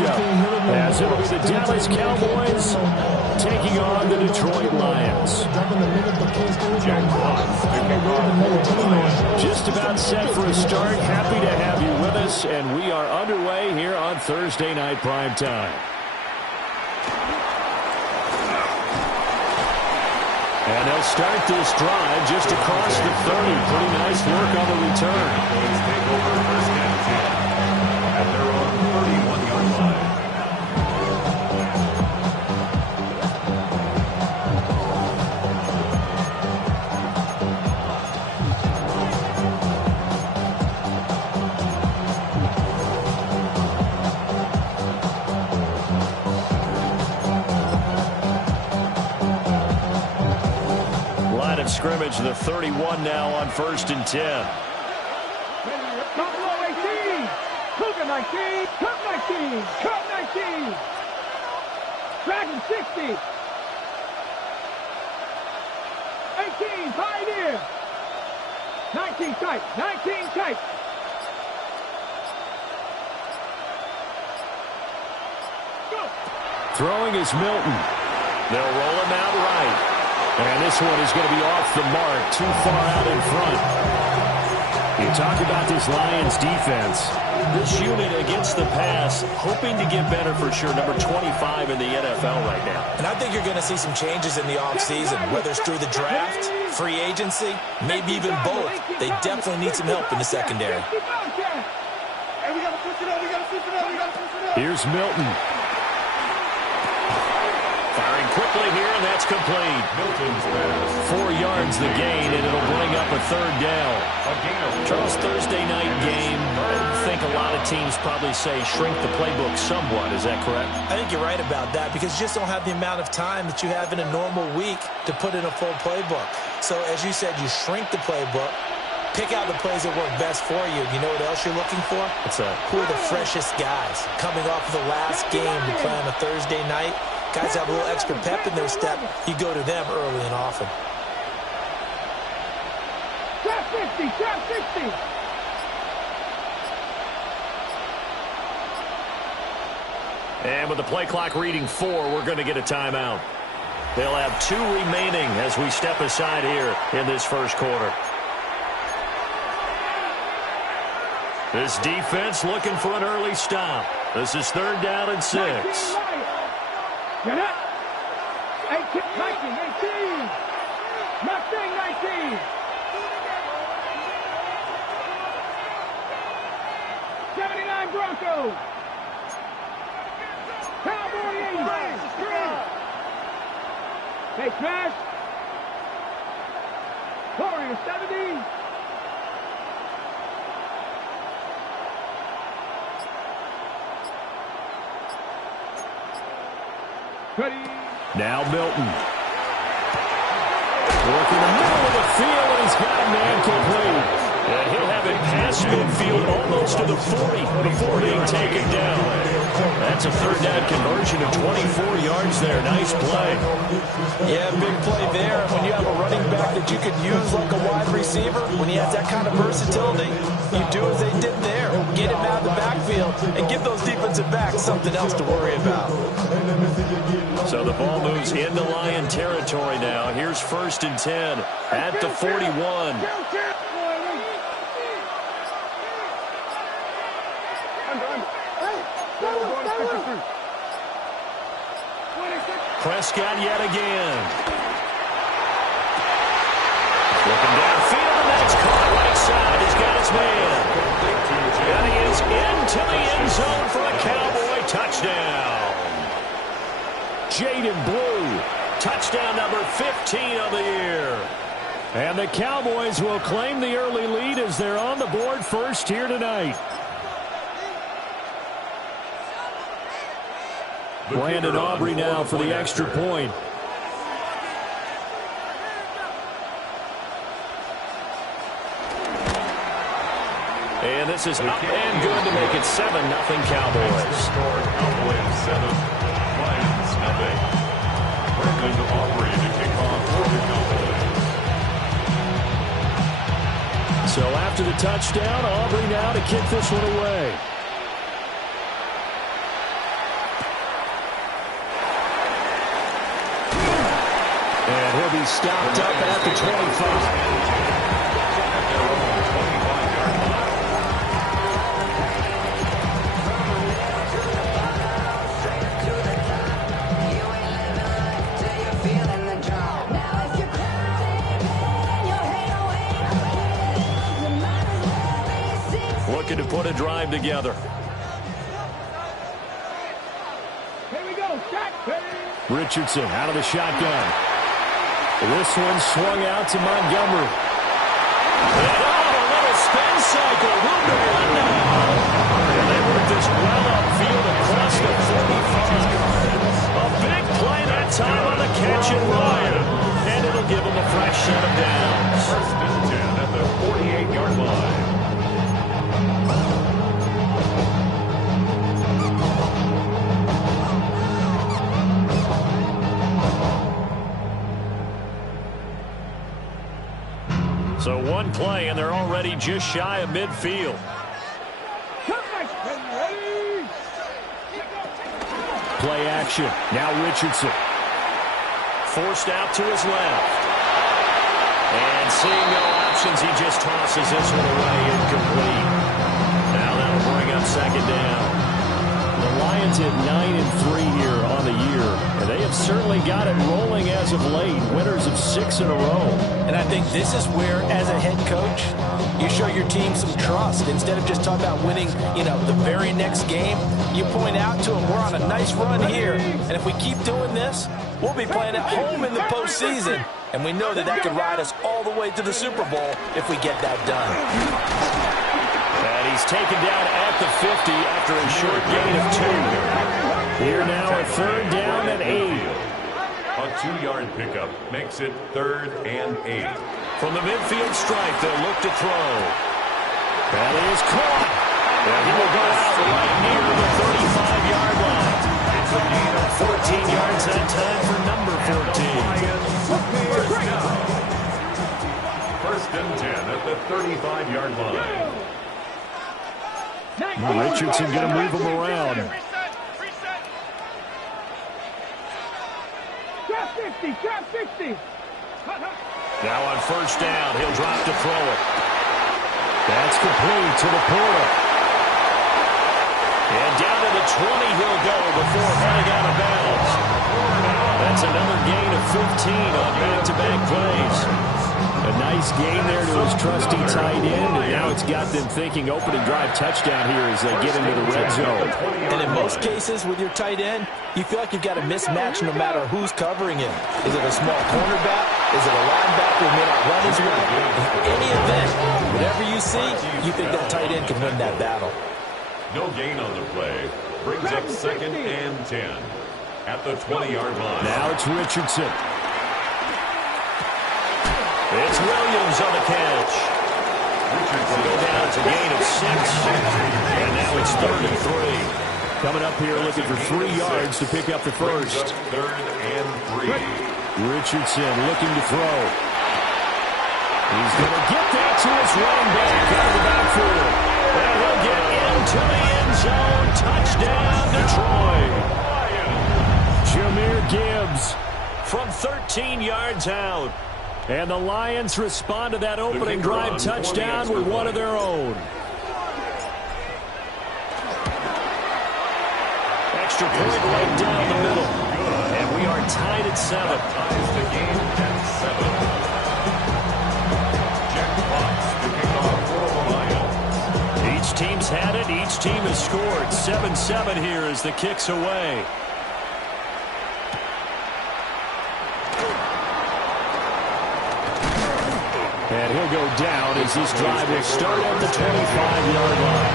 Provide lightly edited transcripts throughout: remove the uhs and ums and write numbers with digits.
matchup, as it'll be the Dallas Cowboys taking on the Detroit Lions. Just about set for a start. Happy to have you with us, and we are underway here on Thursday Night Primetime. And they'll start this drive just across the 30. Pretty nice work on the return. Take over first and 10 at their own 31-yard line. Scrimmage, the 31 now on 1st and 10. Buffalo 18, Cougar 19, Cup 19, Cup 19, Dragon 60, 18, Pioneer, 19 tight, 19 tight. Go. Throwing is Milton. They'll roll him out right. And this one is going to be off the mark, too far out in front. You talk about this Lions defense. This unit against the pass, hoping to get better for sure. Number 25 in the NFL right now. And I think you're going to see some changes in the offseason, whether it's through the draft, free agency, maybe even both. They definitely need some help in the secondary. Here's Milton. Firing quickly here, and that's complete. 4 yards the gain, and it'll bring up a 3rd down. Charles, Thursday night game, I think a lot of teams probably say shrink the playbook somewhat. Is that correct? I think you're right about that because you just don't have the amount of time that you have in a normal week to put in a full playbook. So, as you said, you shrink the playbook, pick out the plays that work best for you. You know what else you're looking for? What's that? Who are the freshest guys coming off of the last game to play on a Thursday night? Guys have a little extra pep in their step. You go to them early and often. Trap 50, trap 50. And with the play clock reading 4, we're going to get a timeout. They'll have 2 remaining as we step aside here in this first quarter. This defense looking for an early stop. This is 3rd down and 6. Get up. 18, 19, 18. Mustang 19. 79 Broncos. Cowboy 80. Hey, Smash. Warrior 70. Now Milton. Working the middle of the field, and he's got a man complete. And he'll have it past midfield almost to the 40 before being taken down. That's a 3rd down conversion of 24 yards there. Nice play. Yeah, big play there. When you have a running back that you could use like a wide receiver, when he has that kind of versatility, you do as they did there. Get him out of the backfield and give those defensive backs something else to worry about. So the ball moves into Lion territory now. Here's 1st and 10 at the 41. Prescott yet again. Looking downfield, and that's caught right side. He's got his man. And he is into the end zone for a Cowboy touchdown. Jaden Blue, touchdown number 15 of the year. And the Cowboys will claim the early lead as they're on the board first here tonight. Brandon Aubrey now for the extra point. And this is up and good to make it 7-0 Cowboys. Cowboys 7, Lions nothing. Brandon Aubrey to kick off for the Cowboys. So after the touchdown, Aubrey now to kick this one away. stopped up at the 25. Looking to put a drive together. Here we go. Shot. Richardson out of the shotgun. This one swung out to Montgomery. And a little spin cycle. Will be one now. And they work this well upfield across the 45. A big play that time on the catch and run. And it'll give them a fresh set of downs. First and 10 at the 48-yard line. So one play, and they're already just shy of midfield. Play action. Now Richardson. Forced out to his left. And seeing no options, he just tosses this one away incomplete. Now that'll bring up second down. The Lions at 9-3 here on the year, and they have certainly got it rolling as of late. Winners of 6 in a row. And I think this is where, as a head coach, you show your team some trust. Instead of just talking about winning, the very next game, you point out to them, we're on a nice run here, and if we keep doing this, we'll be playing at home in the postseason, and we know that could ride us all the way to the Super Bowl if we get that done. And he's taken down at the 50 after a short gain of 2. Here now a third down and 8. A 2-yard pickup makes it 3rd and 8. From the midfield stripe, they'll look to throw. That is caught. And he will go out right near the 35-yard line. It's a gain of 14 yards that time for number 14. First and 10 at the 35-yard line. Richardson going to move him around. Drop 50, drop 50. Now on first down, he'll drop to throw it. That's complete to the Porter. And down to the 20 he'll go before heading out of bounds. That's another gain of 15 on back-to-back plays. A nice gain there to his trusty tight end, and now it's got them thinking opening drive touchdown here as they get into the red zone. And in most cases with your tight end, you feel like you've got a mismatch no matter who's covering him. Is it a small cornerback? Is it a linebacker who may not run as well? In any event, whatever you see, you think that tight end can win that battle. No gain on the play. Brings up 2nd and 10 at the 20-yard line. Now it's Richardson. It's Williams on the catch. Richardson will go down to a gain of 6. And now it's 3rd and 3. Coming up here looking for 3 yards to pick up the first. 3rd and 3. Richardson looking to throw. He's going to get that to his running back out of the backfield. And he'll get into the end zone. Touchdown, Detroit. Jahmyr Gibbs from 13 yards out. And the Lions respond to that opening drive touchdown with one of their own. Extra point right down the middle. And we are tied at 7. Ties the game at 7. Jack Fox picking off for the Lions. Each team's had it. Each team has scored. 7-7 here as the kick's away. And he'll go down as this drive will start at the 25-yard line.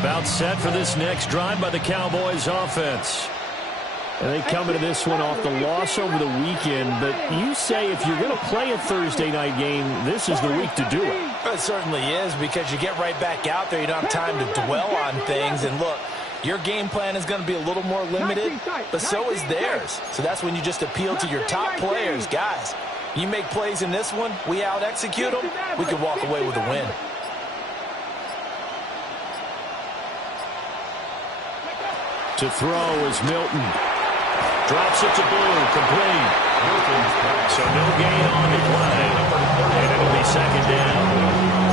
About set for this next drive by the Cowboys offense. And they come into this one off the loss over the weekend. But you say if you're going to play a Thursday night game, this is the week to do it. It certainly is, because you get right back out there. You don't have time to dwell on things. And look, your game plan is going to be a little more limited, but so is theirs. So that's when you just appeal to your top players. Guys, you make plays in this one, we out-execute them, we can walk away with a win. To throw is Milton. Drops it to Blue, complete. So no gain on the play. And it'll be second down.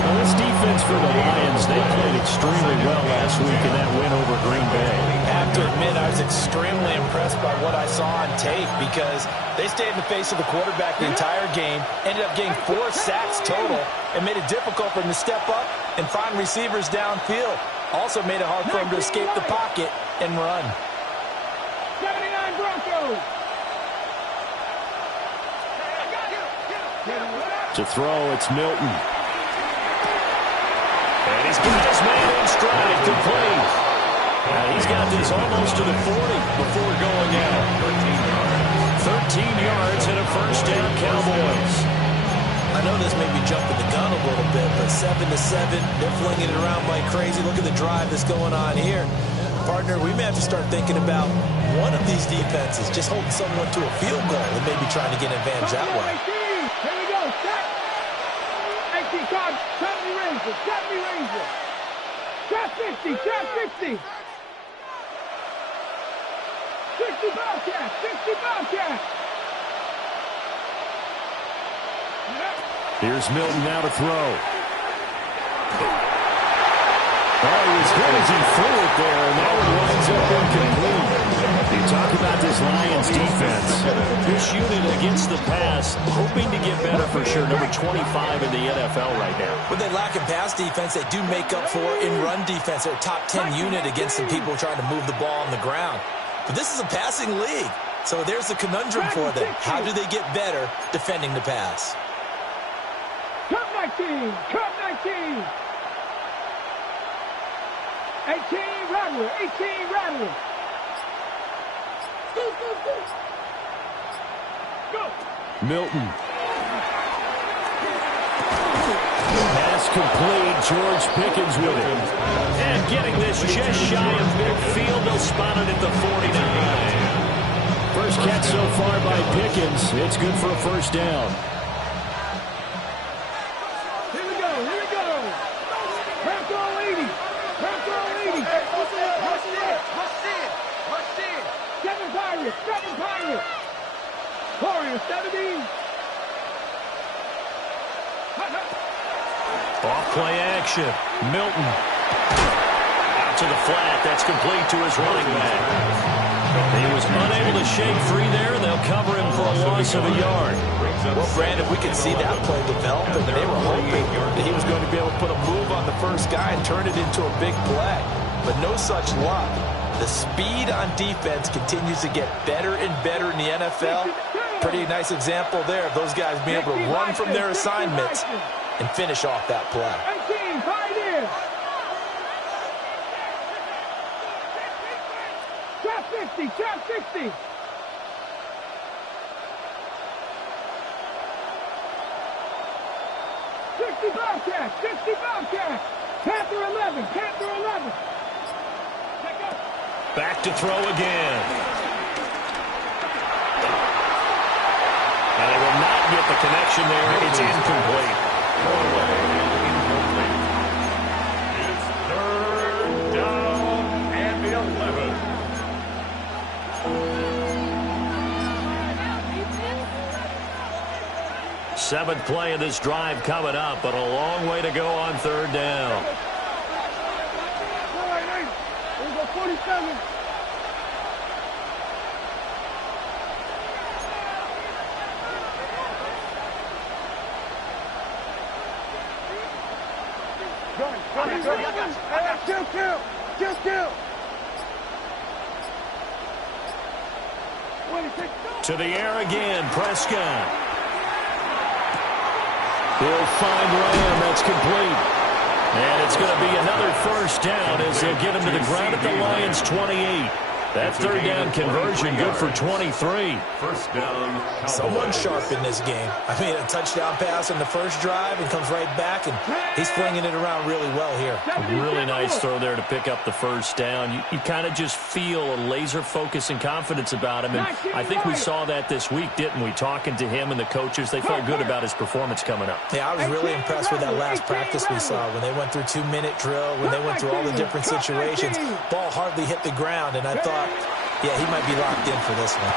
Well, this defense for the Lions, they played extremely well last week in that win over Green Bay. I have to admit, I was extremely impressed by what I saw on tape because they stayed in the face of the quarterback the entire game, ended up getting 4 sacks total, and made it difficult for him to step up and find receivers downfield. Also made it hard for him to escape the pocket and run. 79 Broncos. To throw, it's Milton. And he's got his man in stride, complete. He's got this almost to the 40 before going out. 13 yards and a first down, Cowboys. I know this may be jumping the gun a little bit, but 7-7, they're flinging it around like crazy. Look at the drive that's going on here. Partner, we may have to start thinking about one of these defenses just holding someone to a field goal and maybe trying to get an advantage that way. Here we go. Set. 18 card. Cut me Ranger. Cut me Ranger. Trap 50. Trap 50. 60 Bobcat. 60 Bobcat. Here's Milton now to throw. Oh, he was good as he threw it there, and that one winds up incomplete. You talk about this Lions defense. This unit against the pass, hoping to get better for sure. Number 25 in the NFL right now. When they lack in pass defense, they do make up for in run defense. They're a top 10 unit against some people trying to move the ball on the ground. But this is a passing league, so there's a conundrum for them. How do they get better defending the pass? Cup 19. Cup 19. 18 Rattler. 18 Rattler. Go. Milton. Pass complete. George Pickens with it. And getting this just shy of midfield. They'll spot it at the 49. First catch so far by Pickens. It's good for a first down. Here we go. Here we go. Ramco 80. Ramco 80. What's it? 7 Pirates. 7 Pirates. Warriors 70. Off play action. Milton. Out to the flat. That's complete to his running back. He was unable to shake free there. They'll cover him for a loss of a yard. Well, Brandon, we could see that play develop, and they were hoping that he was going to be able to put a move on the first guy and turn it into a big play. But no such luck. The speed on defense continues to get better and better in the NFL. Pretty nice example there of those guys being able to run from their assignments and finish off that play. 18 Pioneers. Trap 50. Trap 60. Bobcat, 60 Bobcat. Panther 11, Panther 11. Back to throw again. And they will not get the connection there. It's incomplete. It's 3rd down and 11. Seventh play of this drive coming up, but a long way to go on 3rd down. 47. Kill. To the air again, Prescott. He'll find Lamb. That's complete. And it's going to be another first down as they'll get him to the ground at the Lions' 28. That third down conversion good for 23. First down, Someone sharp in this game. I mean, a touchdown pass on the first drive and comes right back, and he's flinging it around really well here. Really nice throw there to pick up the first down. You kind of just feel a laser focus and confidence about him, and I think we saw that this week, didn't we? Talking to him and the coaches, they felt good about his performance coming up. Yeah, I was really impressed with that last practice we saw when they went through 2-minute drill, when they went through all the different situations. Ball hardly hit the ground, and I thought, yeah, he might be locked in for this one.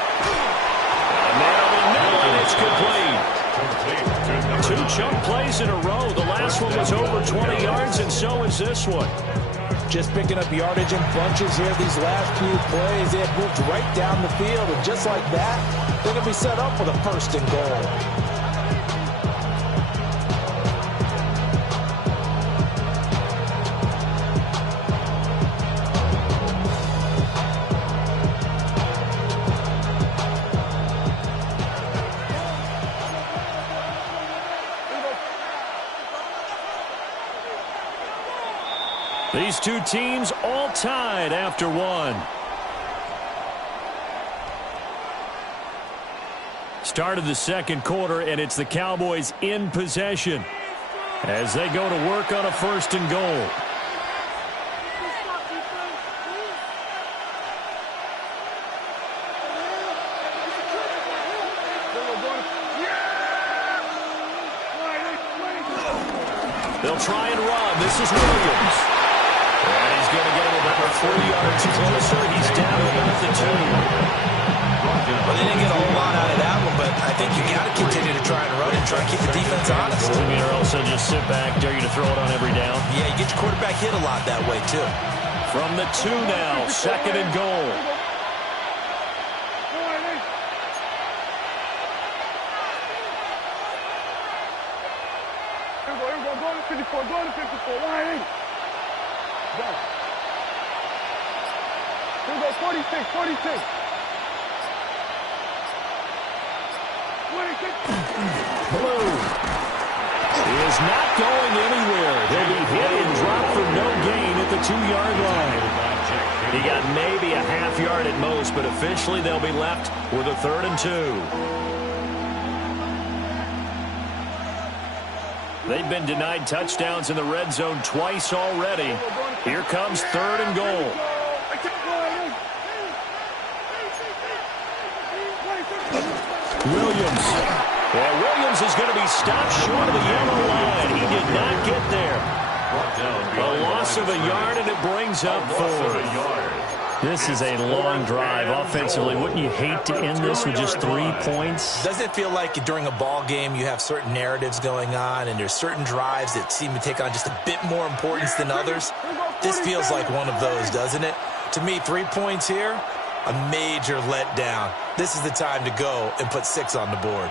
And it's complete. 2 chunk plays in a row. The last one was over 20 yards, and so is this one. Just picking up yardage in bunches here these last few plays. They have moved right down the field, and just like that, they're going to be set up with a first and goal. These two teams all tied after one. Start of the second quarter, and it's the Cowboys in possession as they go to work on a first and goal. They'll try and run. This is Williams. And he's going to get him about 4 yards closer. He's down about the 2. Well, they didn't get a whole lot out of that one, but I think you got to continue to try and run and try and keep the defense honest. Or else they'll just sit back, dare you to throw it on every down. Yeah, you get your quarterback hit a lot that way, too. From the 2 now, second and goal. Go to 54, go to 54, line in. Go. Here we go, 46, 46. 26. Blue. He is not going anywhere. He'll be hit and dropped for no gain at the 2-yard line. He got maybe a half yard at most, but officially they'll be left with a 3rd and 2. They've been denied touchdowns in the red zone twice already. Here comes 3rd and goal. Williams. Well, Williams is going to be stopped short of the yellow line. He did not get there. A loss of a yard, and it brings up 4. This is a long drive offensively. Wouldn't you hate to end this with just 3 points? Doesn't it feel like during a ball game you have certain narratives going on and there's certain drives that seem to take on just a bit more importance than others? This feels like one of those, doesn't it? To me, 3 points here, a major letdown. This is the time to go and put 6 on the board.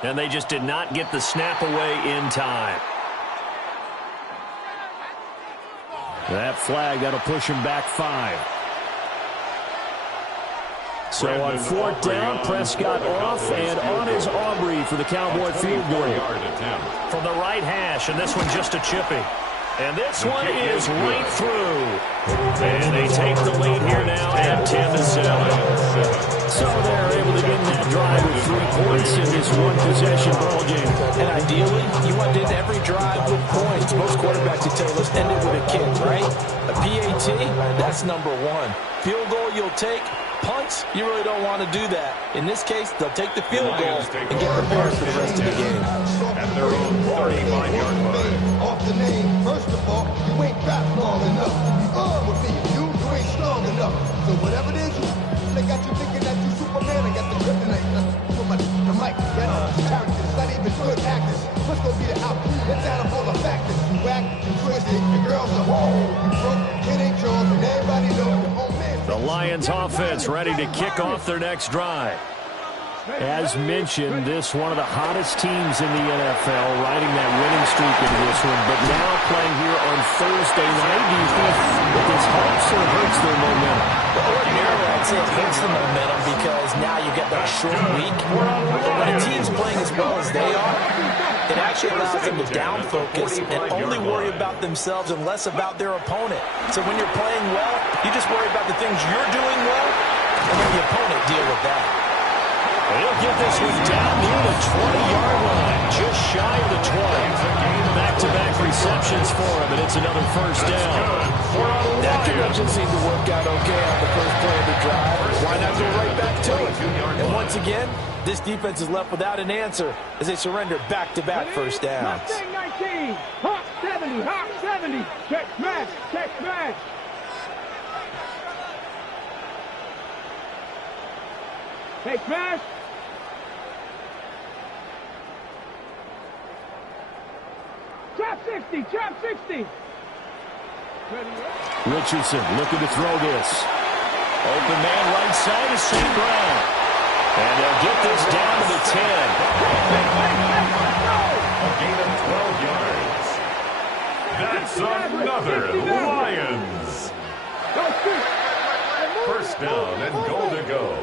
And they just did not get the snap away in time. That flag, that'll push him back 5. So on 4th down, Prescott off, and on is Aubrey for the Cowboy field goal. From the right hash, and this one just a chippy. And this one is right through. And they take the lead here now at 10-7. So they're able to get in that drive with 3 points in this one-possession ball game. And ideally, you want to end every drive with points. Most quarterbacks would tell you, let's end it with a kick, right? A PAT, that's number 1. Field goal you'll take. Punts, you really don't want to do that. In this case, they'll take the field goal and get prepared for the rest of the game. At their own 35-yard line. Off the name, first of all, you ain't rap long enough. With me, you ain't strong enough. So whatever it is, they got you thinking that you Superman. I got the kryptonite for the mic. That's characters, not even good actors. What's gonna be the outcome? It's out of all the factors. You whack, you twisted, your girls are whoa. You broke, it ain't yours, and everybody knows your own man. The Lions offense ready to kick off their next drive. As mentioned, this one of the hottest teams in the NFL, riding that winning streak into this one, but now playing here on Thursday night. Do you think that this helps or hurts their momentum? Well, ordinarily, I'd say it hurts the momentum because now you get that short week. But when a team's playing as well as they are, it actually allows them to down focus and only worry about themselves and less about their opponent. So when you're playing well, you just worry about the things you're doing well, and then the opponent deal with that. He'll get this one down near the 20-yard line, just shy of the 20. Back-to-back receptions for him, and it's another first down. That connection seemed to work out okay on the first play of the drive. Why not go right back to it? And once again, this defense is left without an answer as they surrender back-to-back first downs. Mustang 19, Hawk 70, Hawk 70. Check smash, check smash. Take smash. Trap 60, trap 60. Richardson looking to throw this. Open man right side is St. Brown. And they'll get this down to the 10. A gain of 12 yards. That's another Lions. First down and goal to go.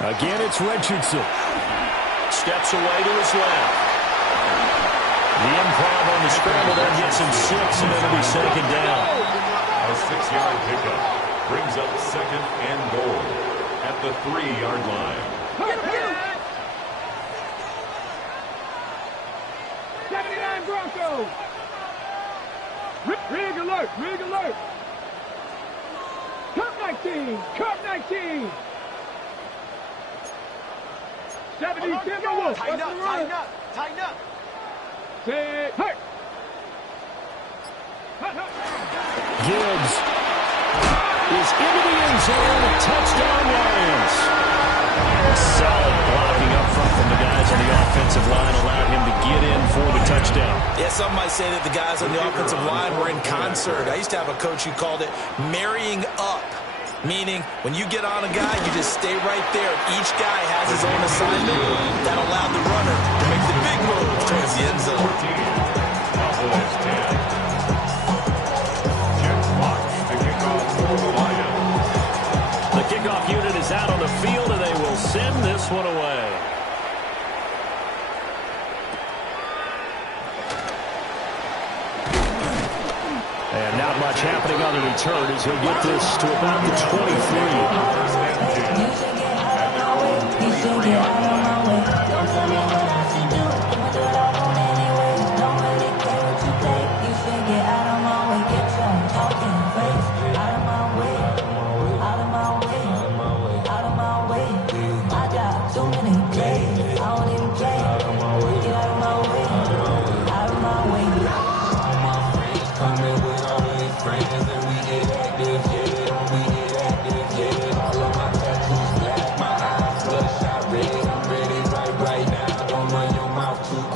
Again, it's Richardson. Steps away to his left. The improv on the scramble there gets him 6, and it'll be second down. A 6-yard pickup brings up second and goal at the 3-yard line. 79 Broncos. Rig alert, rig alert. Cup 19, cup 19. 70 Timberwolves. Tighten up, tighten up, tighten up. Say, hey. Gibbs is into the end zone. Touchdown, Lions. Solid blocking up front from the guys on the offensive line allowed him to get in for the touchdown. Yeah, some might say that the guys on the offensive line were in concert. I used to have a coach who called it marrying up, meaning when you get on a guy, you just stay right there. Each guy has his own assignment that allowed the runner to make the big move towards the end zone. Cowboys 10. Jet clock to kick off for the Lions. The kickoff unit is out on the field, and they will send this one away. And not much happening on the return as he'll get this to about the 23.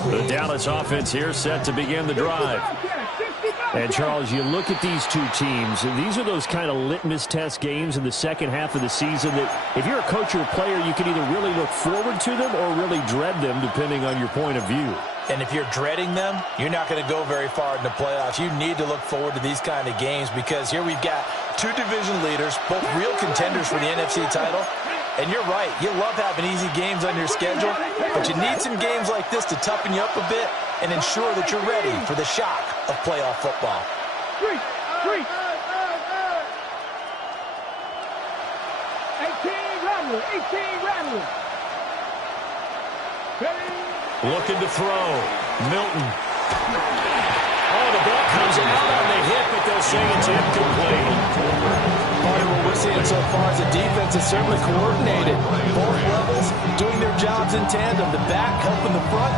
The Dallas offense here set to begin the drive. And, Charles, you look at these two teams, and these are those kind of litmus test games in the second half of the season that if you're a coach or a player, you can either really look forward to them or really dread them, depending on your point of view. And if you're dreading them, you're not going to go very far in the playoffs. You need to look forward to these kind of games because here we've got two division leaders, both real contenders for the NFC title. And you're right, you love having easy games on your schedule, but you need some games like this to toughen you up a bit and ensure that you're ready for the shock of playoff football. 18 rattler. Looking to throw. Milton. Oh, the ball comes out on the hit, but they'll say it's incomplete. Part of what we're seeing so far is the defense is certainly coordinated. Both levels doing their jobs in tandem. The back helping the front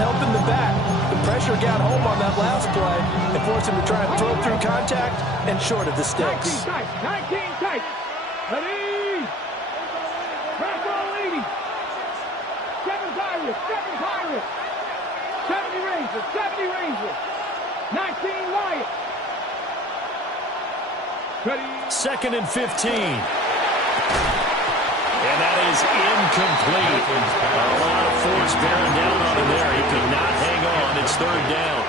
helping the back. The pressure got home on that last play and forced him to try and throw through contact and short of the sticks. 19 tight. Ready. Press all 80. 7 Pirates. 70 Rangers. 19 Lions. Ready. 2nd and 15. And that is incomplete. A lot of force bearing down on him there. He could not hang on. It's third down.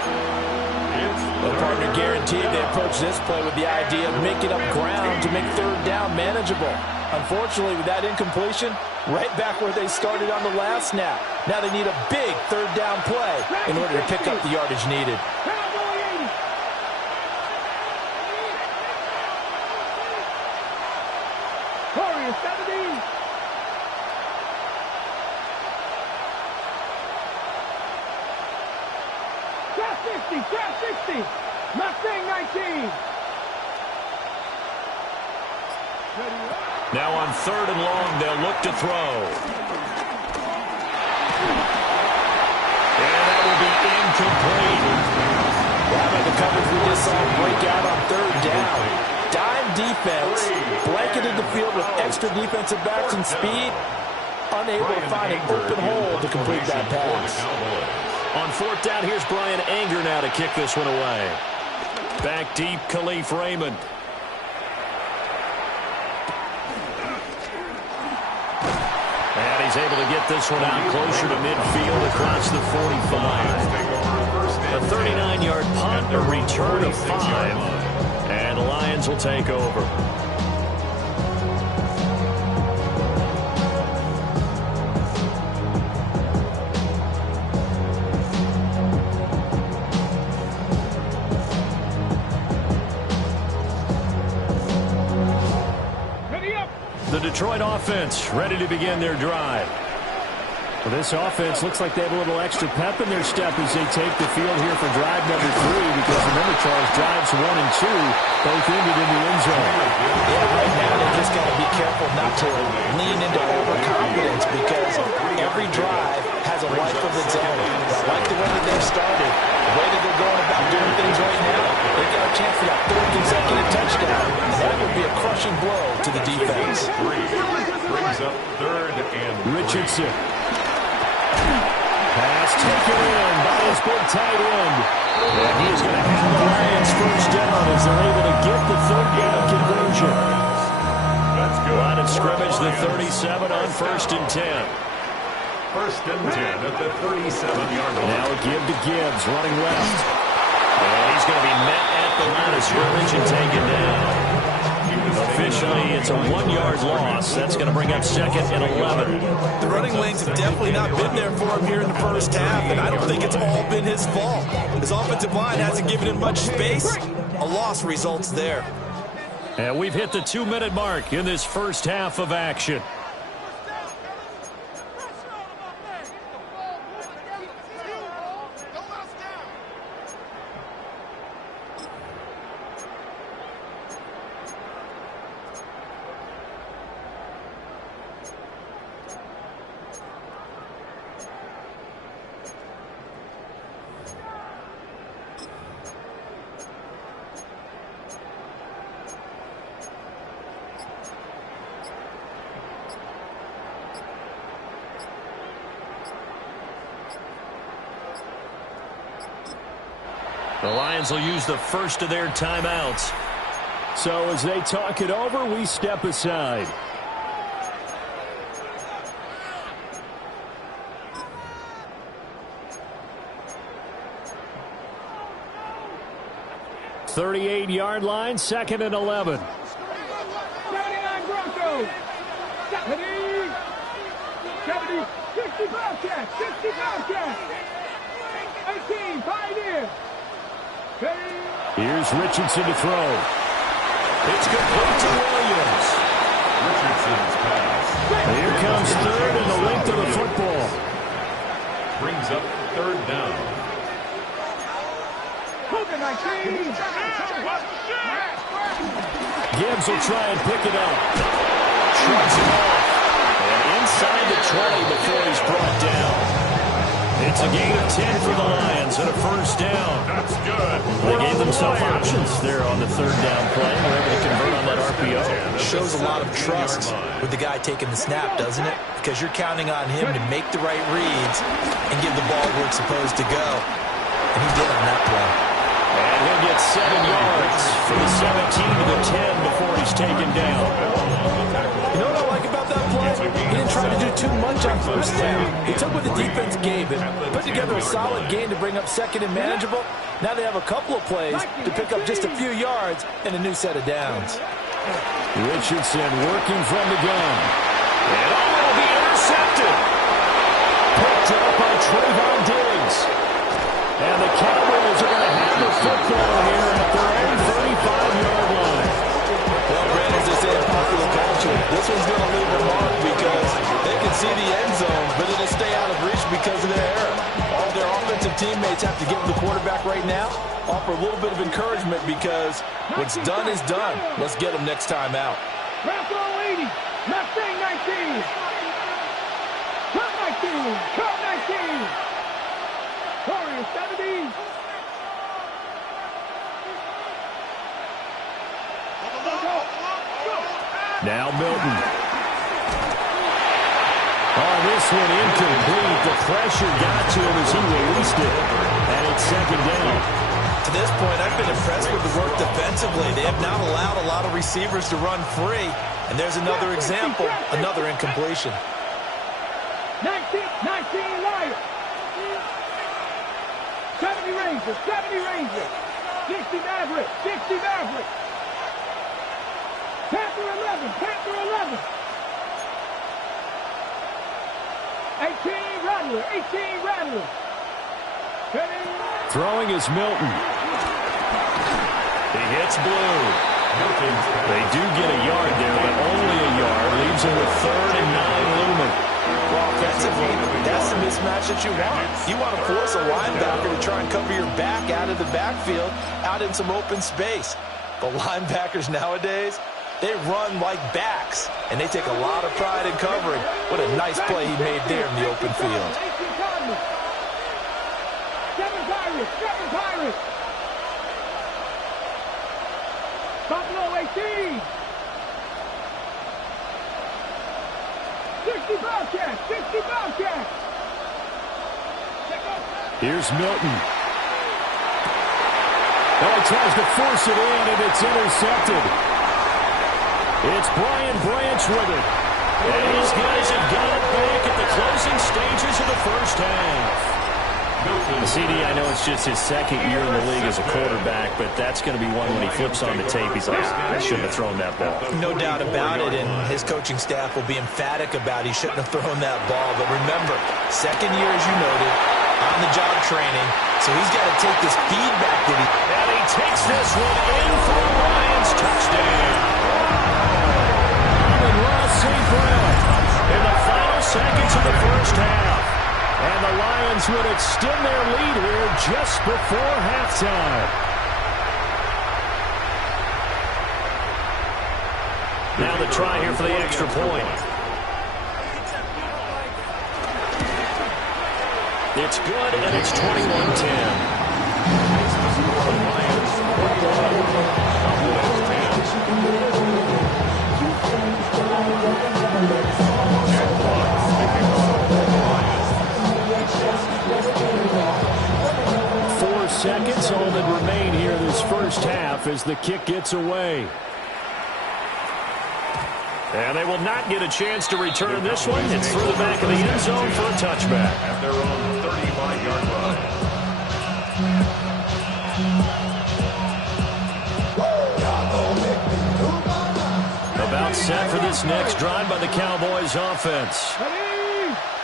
Well, partner, guaranteed they approach this play with the idea of making up ground to make third down manageable. Unfortunately, with that incompletion, right back where they started on the last snap. Now they need a big third down play in order to pick up the yardage needed. Warriors 70. Trap 50, trap 60. Mustang 19. Now on third and long, they'll look to throw. And that will be incomplete. How about the coverage we just saw break out on third down? Dime defense, blanketed the field with extra defensive backs and speed, unable to find an open hole to complete that pass. On fourth down, here's Brian Anger now to kick this one away. Back deep, Khalif Raymond. And he's able to get this one out closer to midfield across the 45. A 39-yard punt, a return of 5. And the Lions will take over. The Detroit offense ready to begin their drive. Well, this offense looks like they have a little extra pep in their step as they take the field here for drive number 3, because remember, Charles, drives 1 and 2 both ended in the end zone. Yeah, right now they just got to be careful not to lean into overconfidence, because every drive has a life of its own. I like the way that they've started, the way that they're going about doing things right now. They've got a chance for that third consecutive touchdown, and that would be a crushing blow to the defense. Brings up third and Richardson. Pass taken in by his big tight end. And he is going to have the Lions first down as they're able to get the third down conversion. That's good. Line of scrimmage, the 37 on first and 10. First and 10 at the 37-yard line. Now a give to Gibbs, running left. And he's going to be met at the line of scrimmage and taken down. Officially, it's a 1-yard loss. That's going to bring up second and 11. The running lanes have definitely not been there for him here in the first half, and I don't think it's all been his fault. His offensive line hasn't given him much space. A loss results there. And we've hit the 2-minute mark in this first half of action. The Lions will use the first of their timeouts. So as they talk it over, we step aside. .38-yard line, second and 11. 79 Broncos. 70. 70. 60 Bobcats. 60 Bobcats. 18 Pioneers. Here's Richardson to throw. It's complete to Williams. Richardson's pass. Here comes third and the length of the football. Brings up third down. Gibbs will try and pick it up. Shrugs it off. And inside the 20 before he's brought down. It's a gain of 10 for the Lions and a first down. That's good. They gave themselves options there on the third down play. They're able to convert on that RPO. Shows a lot of trust with the guy taking the snap, doesn't it? Because you're counting on him to make the right reads and give the ball where it's supposed to go. And he did on that play. And he'll get 7 yards from the 17 to the 10 before he's taken down. You know what I like about that play? too much on first down. He took what the defense gave him, put together a solid game to bring up second and manageable. Now they have a couple of plays to pick up just a few yards and a new set of downs. Richardson working from the gun. And will be intercepted. Picked up by Trayvon Diggs. And the Cowboys are going to have the football here at their own 35-yard line. Well, Brandon, as they say in popular culture, this one's going to leave a mark because they can see the end zone, but it'll stay out of reach because of their error. All their offensive teammates have to give the quarterback right now, offer a little bit of encouragement because what's done is done. Let's get them next time out. Raffle 80, Mustang 19. Cut 19, cut 19. Warriors 70. Now Milton. On this one, incomplete. The pressure got to him as he released it. And it's second down. To this point, I've been impressed with the work defensively. They have not allowed a lot of receivers to run free. And there's another example, another incompletion. 19 Lions. 70 Rangers, 70 Rangers. 60 Mavericks, 60 Mavericks. Panther 11, Panther 11. 18 Rattler, 18 Rattler. Throwing is Milton. He hits Blue. They do get a yard there, but only a yard. Leaves him with 3rd and 9 looming. Well, offensively, that's the mismatch that you want. You want to force a linebacker to try and cover your back out of the backfield, out in some open space. But linebackers nowadays, they run like backs, and they take a lot of pride in covering. What a nice play he made there in the open field. 7 Pirates, 7 Pirates. Buffalo 18. 60 Bobcats, 60 Bobcats. Here's Milton. Oh, he tries to force it in, and it's intercepted. It's Brian Branch with it. And these guys have got it back at the closing stages of the first half. CD, I know it's just his second year in the league as a quarterback, but that's going to be one when he flips on the tape. He's like, I shouldn't have thrown that ball. No doubt about it, and his coaching staff will be emphatic about he shouldn't have thrown that ball. But remember, second year, as you noted, on-the-job training, so he's got to take this feedback that he... And he takes this one in for the Lions touchdown. Ross St. Brown in the final seconds of the first half. And the Lions would extend their lead here just before halftime. Now the try here for the extra point. It's good, and it's 21-10. 4 seconds, all that remain here in this first half as the kick gets away. And they will not get a chance to return this one. It's through the back of the end zone for a touchback. At their own 35-yard line. About set for this next drive by the Cowboys offense.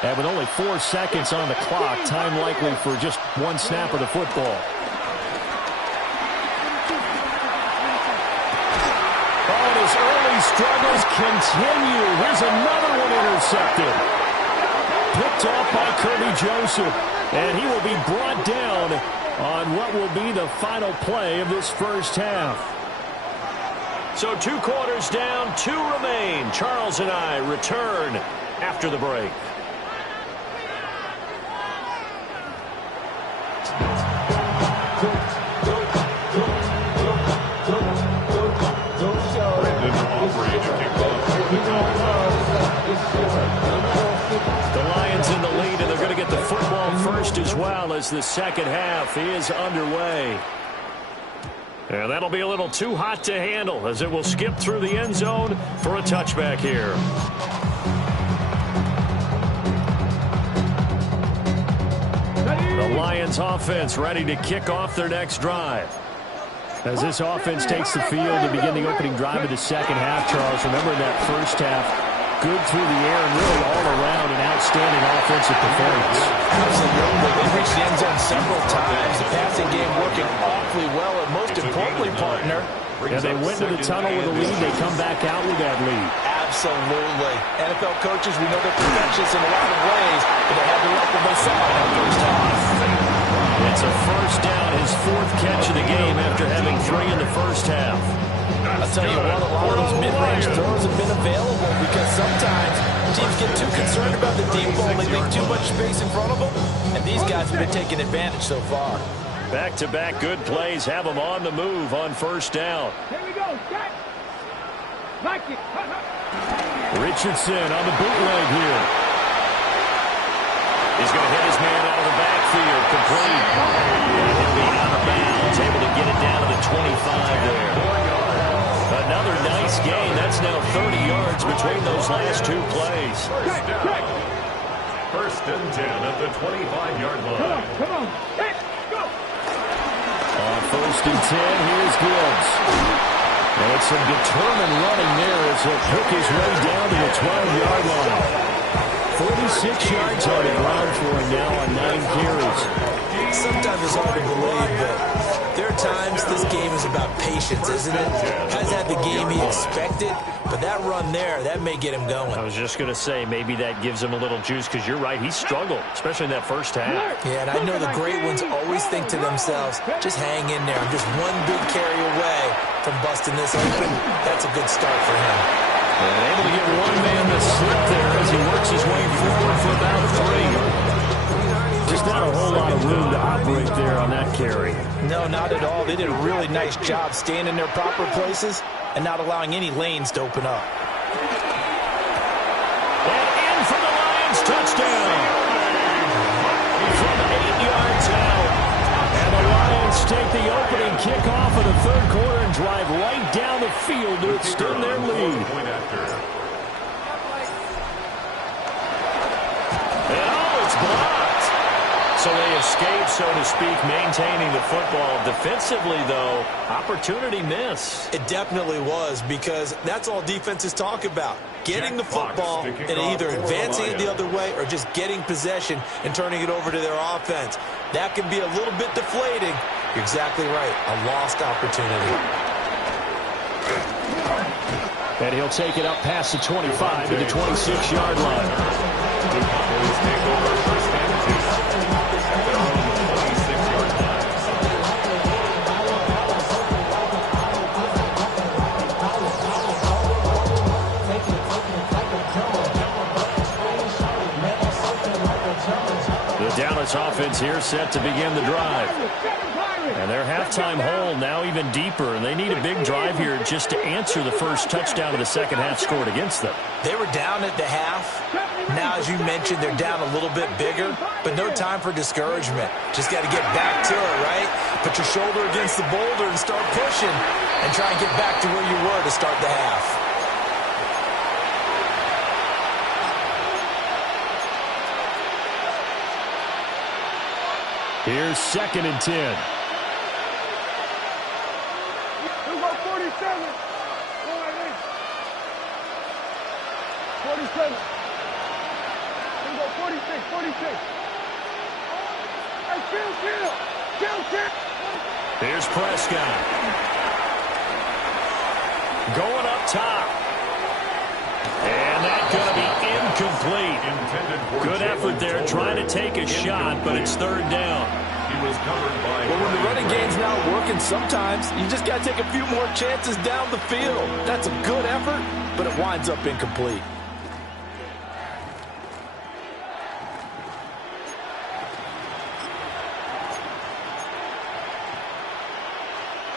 And with only 4 seconds on the clock, time likely for just one snap of the football. Oh, and his early struggles continue. Here's another one intercepted. Picked off by Kirby Joseph. And he will be brought down on what will be the final play of this first half. So 2 quarters down, 2 remain. Charles and I return after the break. The Lions in the lead, and they're going to get the football first as well as the second half is underway. And that'll be a little too hot to handle as it will skip through the end zone for a touchback here. Lions offense ready to kick off their next drive. As this offense takes the field to begin the opening drive of the second half, Charles, remember in that first half, good through the air and really all around an outstanding offensive performance. Absolutely. They reached the end zone several times. The passing game working awfully well, and most importantly, partner, yeah, they went to the tunnel with a lead. They come back out with that lead. Absolutely. NFL coaches, we know they're perfectionists in a lot of ways, but they had to like what they saw in that first half. It's a first down, his fourth catch of the game after having 3 in the first half. I'll tell you what, a lot of those mid-range throws have been available because sometimes teams get too concerned about the deep ball. They leave too much space in front of them, and these guys have been taking advantage so far. Back-to-back good plays have them on the move on first down. Here we go. Set. Like it. Richardson on the bootleg here. He's going to hit his man out of the backfield. Complete. And he'll be out of bounds. Able to get it down to the 25 there. Another nice gain. That's now 30 yards between those last 2 plays. First and 10 at the 25-yard line. Come on. Let's go. On first and 10, here's Gibbs. And it's some determined running there as he'll pick his way down to the 12-yard line. 46 yards on the ground for him now on 9 carries. Sometimes it's hard to believe, but there are times this game is about patience, isn't it? Has had the game he expected, but that run there, that may get him going. I was just going to say, maybe that gives him a little juice, because you're right, he struggled, especially in that first half. Yeah, and I know the great ones always think to themselves, just hang in there. I'm just one big carry away from busting this open. That's a good start for him. And able to get one man to slip there as he works his way forward for about 3. Just not a whole lot of room to operate there on that carry. No, not at all. They did a really nice job staying in their proper places and not allowing any lanes to open up. And in for the Lions, touchdown. From 8 yards out. And the Lions take the opening kickoff of the third quarter and drive right down the field to extend their lead. And it's blocked. So they escape, so to speak, maintaining the football. Defensively, though, opportunity miss. It definitely was, because that's all defenses talk about. Getting the football and either advancing it the other way or just getting possession and turning it over to their offense. That can be a little bit deflating. You're exactly right. A lost opportunity. And he'll take it up past the 25 to the 26-yard line. The Dallas offense here set to begin the drive. And their halftime hole now even deeper, and they need a big drive here just to answer the first touchdown of the second half scored against them. They were down at the half. Now, as you mentioned, they're down a little bit bigger, but no time for discouragement. Just got to get back to it, right? Put your shoulder against the boulder and start pushing and try and get back to where you were to start the half. Here's second and 10. We'll go 47. 47. We'll go 46, 46. Hey, chill. Here's Prescott. Going up top. And that's going to be incomplete. Good effort there, trying to take a shot, but it's third down. He was covered by. Well, when the running game's not working, sometimes you just got to take a few more chances down the field. That's a good effort, but it winds up incomplete.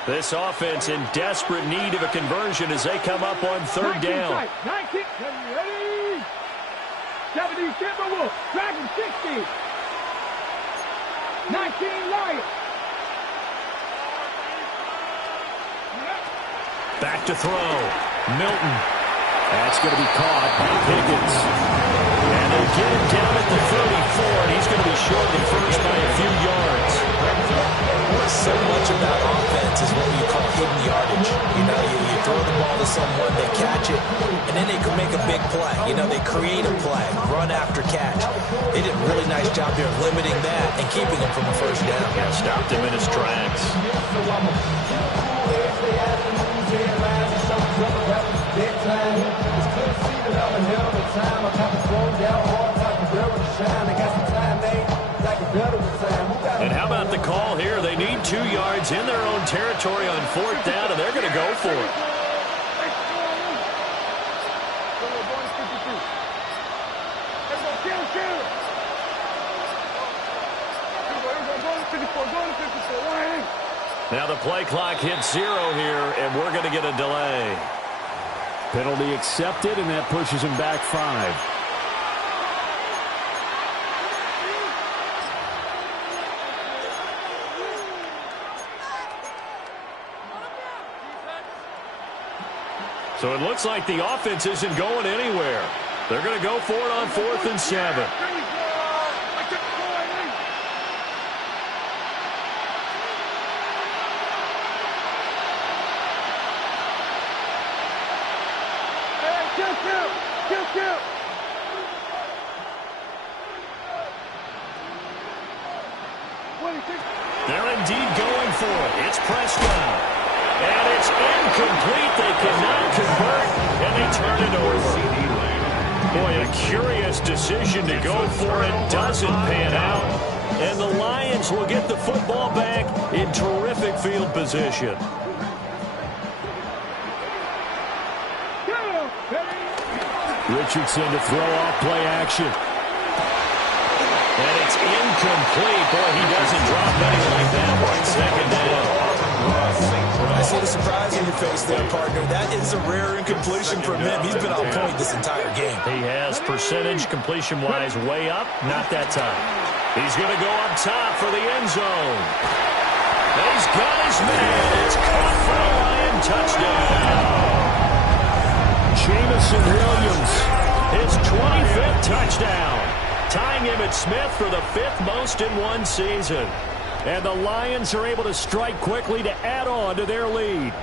This offense in desperate need of a conversion as they come up on third down. 19, ready? 70, Timberwolves, Dragon 60. 19, Lions. Back to throw. Milton. That's going to be caught by Pickens. And they'll get him down at the 34, and he's going to be short of the first by a few yards. So much about offense is what we call hidden yardage. You know, you throw the ball to someone, they catch it, and then they can make a big play. You know, they create a play, run after catch. They did a really nice job there of limiting that and keeping him from a first down. Yeah, stopped him in his tracks. And how about the call here? They need 2 yards in their own territory on 4th down, and they're going to go for it. Now the play clock hits 0 here, and we're going to get a delay. Penalty accepted, and that pushes him back 5. So it looks like the offense isn't going anywhere. They're going to go for it on 4th and 7. They're indeed going for it. It's Prescott. And it's incomplete. They cannot convert, and they turn it over. Boy, a curious decision to go for it. Doesn't pan out. And the Lions will get the football back in terrific field position. Richardson to throw off play action. And it's incomplete. Boy, he doesn't drop many like that one. 2nd down. I see the surprise in your face there, partner. That is a rare incompletion from him. He's been on point this entire game. He has percentage completion-wise way up. Not that time. He's going to go up top for the end zone. He's got his man. It's caught for a Lion touchdown. Jamison Williams, his 25th touchdown. Tying Emmitt Smith for the 5th most in one season. And the Lions are able to strike quickly to add on to their lead.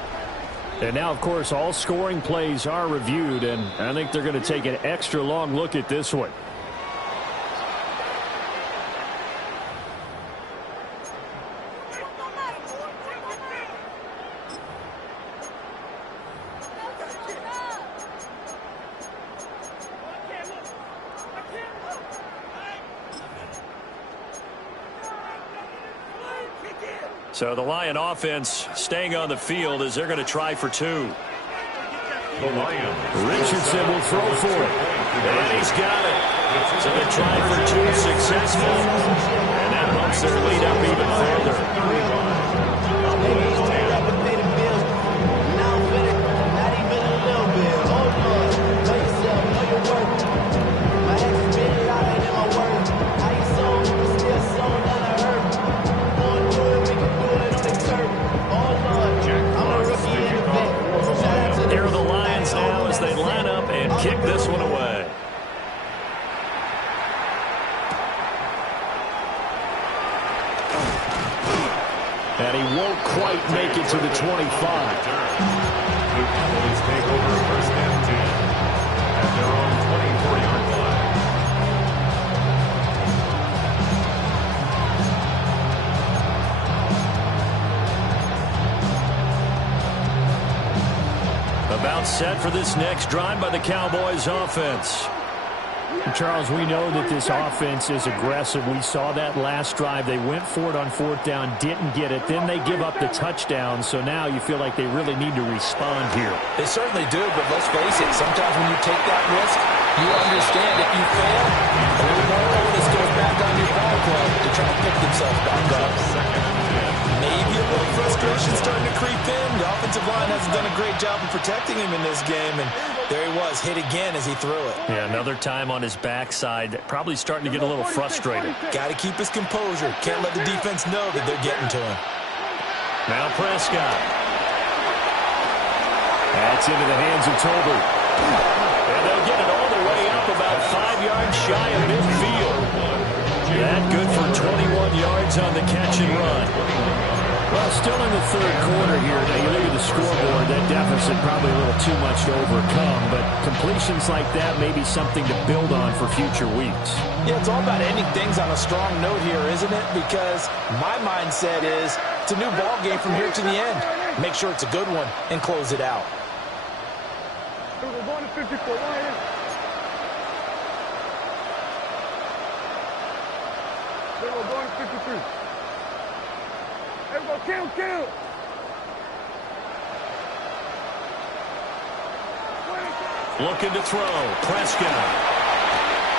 And now, of course, all scoring plays are reviewed, and I think they're going to take an extra long look at this one. So the Lion offense staying on the field as they're going to try for 2. The Lions. Richardson will throw for it. And he's got it. So they try for 2 successful. And that bumps their lead up even further. Kick this one away. And he won't quite make it to the 25. The Cowboys take over 1st and 10 at their own 24-yard line. About set for this next drive by the Cowboys offense. Charles, we know that this offense is aggressive. We saw that last drive. They went for it on 4th down, didn't get it. Then they give up the touchdown. So now you feel like they really need to respond here. They certainly do, but let's face it. Sometimes when you take that risk, you understand if you fail, a little more onus goes back on your ball club to try to pick themselves back up. Maybe a little frustration starting to creep in. The offensive line hasn't done a great job of protecting him in this game, and there he was, hit again as he threw it. Yeah, another time on his backside, probably starting to get a little frustrated. Got to keep his composure. Can't let the defense know that they're getting to him. Now Prescott. That's into the hands of Tolbert. And they'll get it all the way up about 5 yards shy of midfield. That good for 21 yards on the catch and run. Well, still in the third quarter here. Now, you look at the scoreboard, that deficit probably a little too much to overcome, but completions like that may be something to build on for future weeks. Yeah, it's all about ending things on a strong note here, isn't it? Because my mindset is it's a new ball game from here to the end. Make sure it's a good one and close it out. We're going to 54. Lions. We're going to 53. Everybody, count. Looking to throw. Prescott.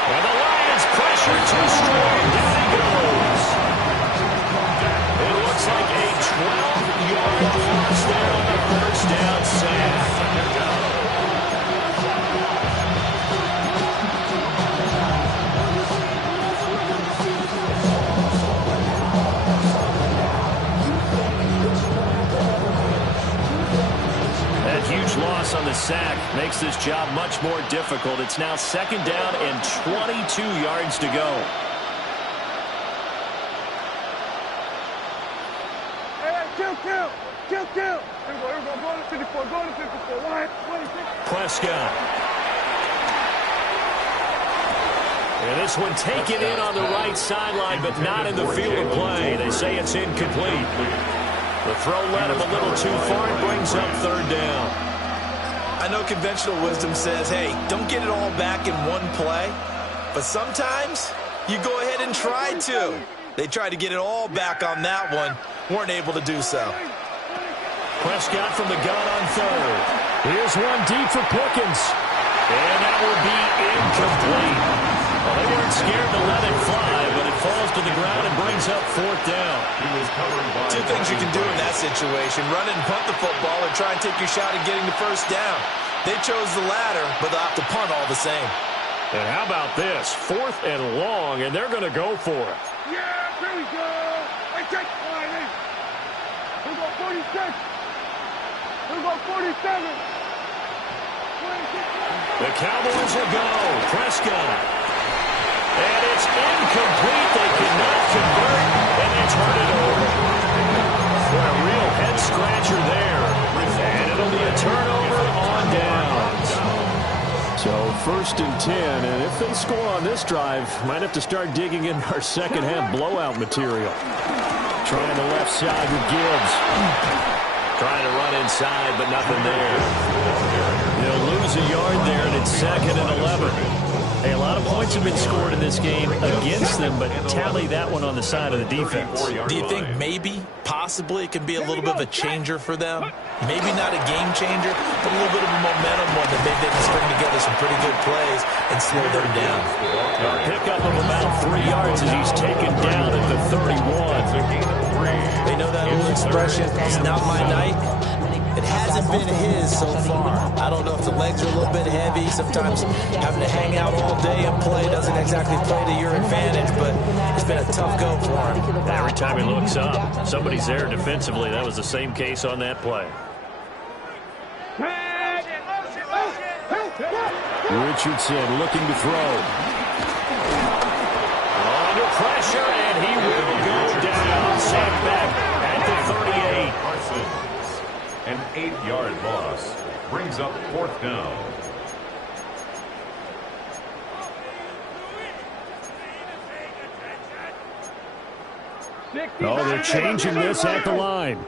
And the Lions pressure too strong. Down he goes. It looks like a 12-yard loss there on the first down sack. Huge loss on the sack makes this job much more difficult. It's now 2nd down and 22 yards to go. Hey, count. Here we go. Going to 54. Going to 54. Lions, 26. Prescott. And this one taken in on the right sideline, but not in the field of play. They say it's incomplete. The throw led him a little too far and brings up 3rd down. I know conventional wisdom says, hey, don't get it all back in one play. But sometimes you go ahead and try to. They tried to get it all back on that one. Weren't able to do so. Prescott from the gun on 3rd. Here's one deep for Pickens. And that will be incomplete. Well, they weren't scared to let it fly, but it falls to the ground and brings up 4th down. Two things you can do in that situation. Run it and punt the football or try and take your shot at getting the first down. They chose the latter, but they'll have to punt all the same. And how about this? 4th and long, and they're going to go for it. Yeah, there we go. I take the line in. We go 46. We go 47. 26. The Cowboys will go. Prescott. And it's incomplete. They cannot convert, and they turn it over. What a real head-scratcher there. And it'll be a turnover on downs. So 1st and 10, and if they score on this drive, might have to start digging in our second-half blowout material. Trying the left side with Gibbs. Trying to run inside, but nothing there. They'll lose a yard there, and it's 2nd and 11. Hey, a lot of points have been scored in this game against them, but tally that one on the side of the defense. Do you think maybe, possibly, it can be a little bit of a changer for them? Maybe not a game changer, but a little bit of a momentum one that maybe they can string together some pretty good plays and slow them down. A pickup of about 3 yards as he's taken down at the 31. They know that old expression, it's not my night. It hasn't been his so far. I don't know if the legs are a little bit heavy. Sometimes having to hang out all day and play doesn't exactly play to your advantage, but it's been a tough go for him. Every time he looks up, somebody's there defensively. That was the same case on that play. Richardson looking to throw. Under pressure, and he will go down. Sacked back at the 38. An 8-yard loss brings up 4th down. Oh, they're changing this at the line.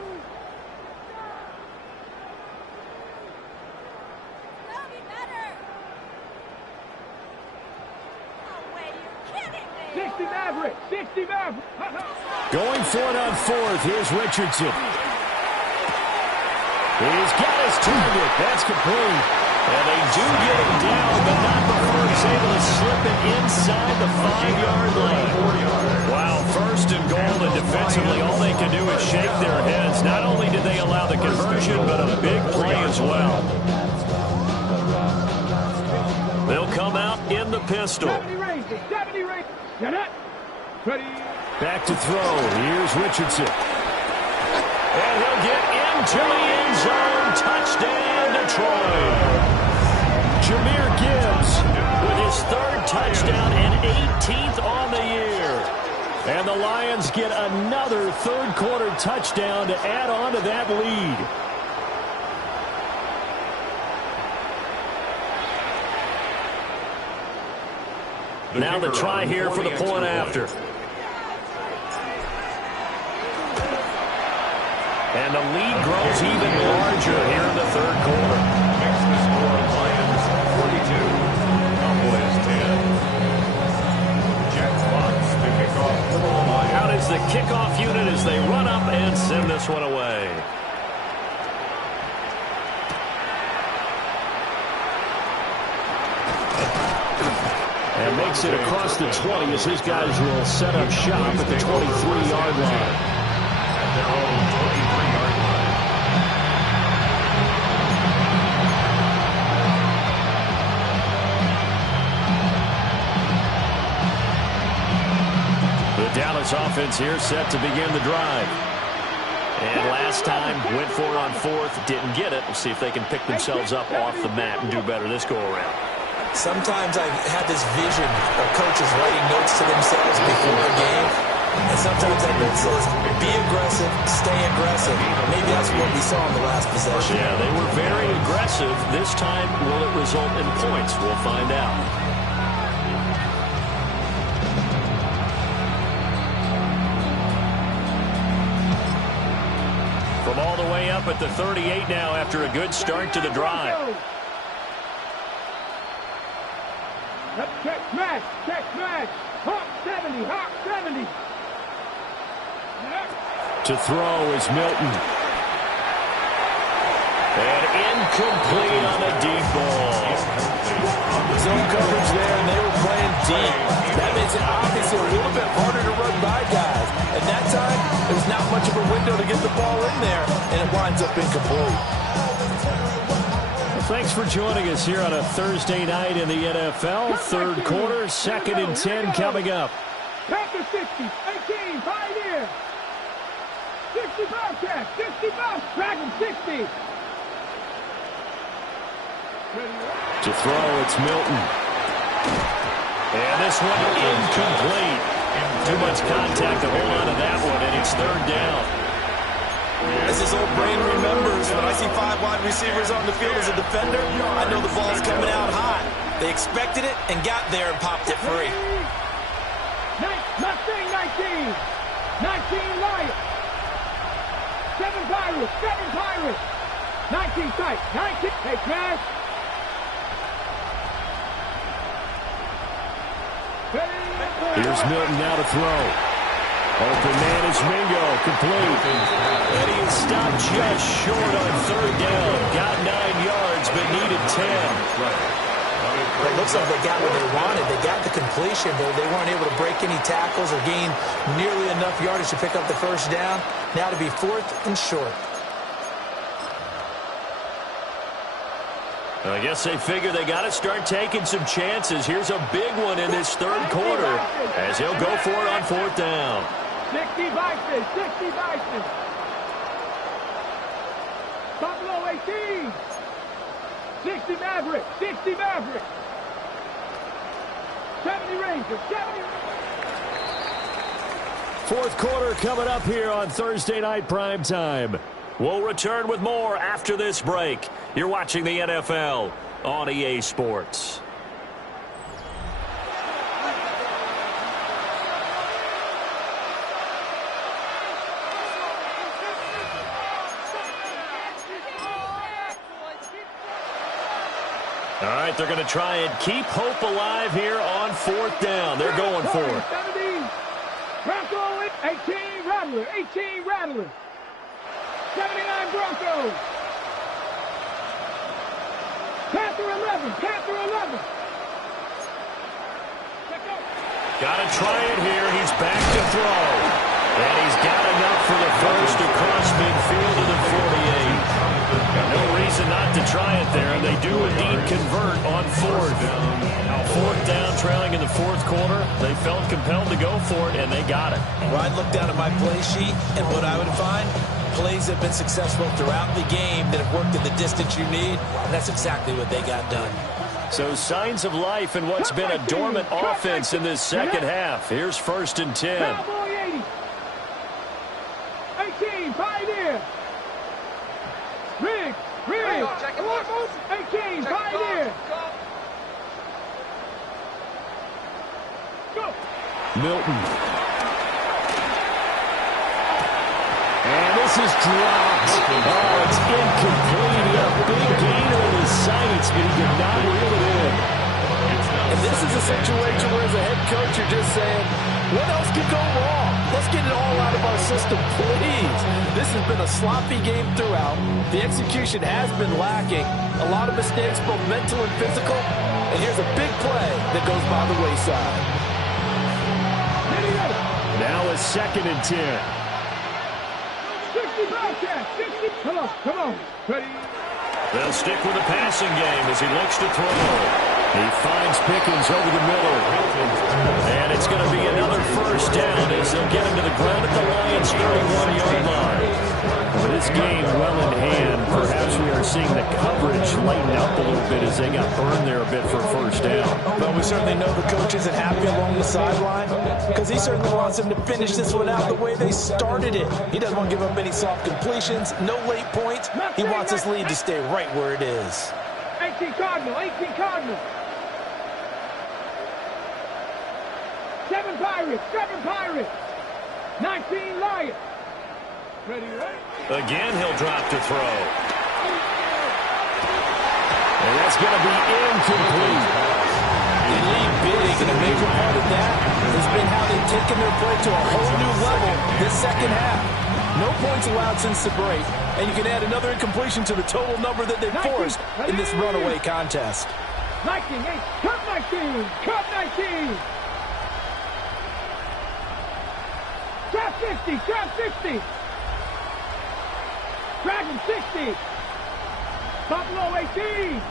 Going for it on 4th. Here's Richardson. He's got his target. That's complete. And they do get him down, but not before he's able to slip it inside the 5-yard line. Wow, 1st and goal, and defensively all they can do is shake their heads. Not only did they allow the conversion, but a big play as well. They'll come out in the pistol. 70 ranges. Get it. Ready. Back to throw. Here's Richardson. And he'll get into the end zone. Touchdown, Detroit. 18th on the year. And the Lions get another third-quarter touchdown to add on to that lead. Now the try here for the point after. And the lead grows even larger here in the third quarter. Makes the score Lions 42, Cowboys 10. Jack Fox to kick off for the Lions. Out is the kickoff unit as they run up and send this one away. And makes it across the 20 as his guys will set up shop at the 23-yard line. At their own 23-yard line. The Dallas offense here set to begin the drive. And last time, went for it on fourth, didn't get it. We'll see if they can pick themselves up off the mat and do better this go-around. Sometimes I have this vision of coaches writing notes to themselves before a game. And sometimes that note says, be aggressive, stay aggressive. Maybe that's what we saw in the last possession. Yeah, they were very aggressive. This time, will it result in points? We'll find out. From all the way up at the 38 now after a good start to the drive. Check smash, Hawk 70, Hawk 70. To throw is Milton. And incomplete on a deep ball. Zone coverage there, and they were playing deep. That makes it obviously a little bit harder to run by guys. At that time, there's not much of a window to get the ball in there, and it winds up incomplete. Thanks for joining us here on a Thursday night in the NFL. Third quarter, 2nd and 10 coming up. Panther 60, 18, Pioneer. 65 catch, 65, Dragon 60. To throw, it's Milton. And this one incomplete. Too much contact to hold on to that one, and it's third down. As his old brain remembers, when I see 5 wide receivers on the field as a defender, I know the ball's coming out hot. They expected it and got there and popped it free. Mustang 19. 19 Lions. 7 Pirates. 19 tight. 19. Hey, Cash. Here's Milton now to throw. Open man is Mingo, complete. And he is stopped just short on third down. Got 9 yards, but needed 10. It looks like they got what they wanted. They got the completion, but they weren't able to break any tackles or gain nearly enough yardage to pick up the first down. Now to be 4th and short. I guess they figure they got to start taking some chances. Here's a big one in this third quarter as he'll go for it on 4th down. 60 Bison. Buffalo 18. 60 Maverick. 70 Rangers. 70. Fourth quarter coming up here on Thursday Night Primetime. We'll return with more after this break. You're watching the NFL on EA Sports. All right, they're going to try and keep hope alive here on 4th down. They're going for it. 17, Bronco 18, Rattler. 79 Broncos. Panther 11. Got to try it here. He's back to throw. And he's got enough for the first across midfield to the 48. No reason not to try it there. And they do indeed convert on 4th. Now 4th down, trailing in the 4th quarter. They felt compelled to go for it, and they got it. Ryan looked down at my play sheet, and what I would find, plays have been successful throughout the game that have worked at the distance you need, and that's exactly what they got done. So signs of life in what's been a dormant offense in this second half. Here's 1st and 10. Cowboy 80. 18, pioneer. Riggs. 18, pioneer. Go. Milton. And this is dropped. Oh, it's incomplete. He had a big gainer in his sights, but he did not reel it in. And this is a situation where as a head coach you're just saying, what else could go wrong? Let's get it all out of our system, please. This has been a sloppy game throughout. The execution has been lacking. A lot of mistakes, both mental and physical. And here's a big play that goes by the wayside. Now a 2nd and 10. 60 Bobcat, 60. Come on. Ready? They'll stick with the passing game as he looks to throw. He finds Pickens over the middle. And it's going to be another 1st down as they'll get him to the ground at the Lions' 31-yard line. With this game well in hand, perhaps we are seeing the coverage lighten up a little bit as they got burned there a bit for a 1st down. But we certainly know the coach isn't happy along the sideline because he certainly wants them to finish this one out the way they started it. He doesn't want to give up any soft completions, no late points. He wants his lead to stay right where it is. 18 Cardinal. 7 Pirates. 19 Lions. Ready? Again, he'll drop to throw. And that's going to be incomplete. They lead big, and a major part of that has been how they've taken their play to a whole new level this second half. No points allowed since the break, and you can add another incompletion to the total number that they've forced in this runaway contest. 19, Cup 19. Trap 60. Dragon 60. Buffalo 18.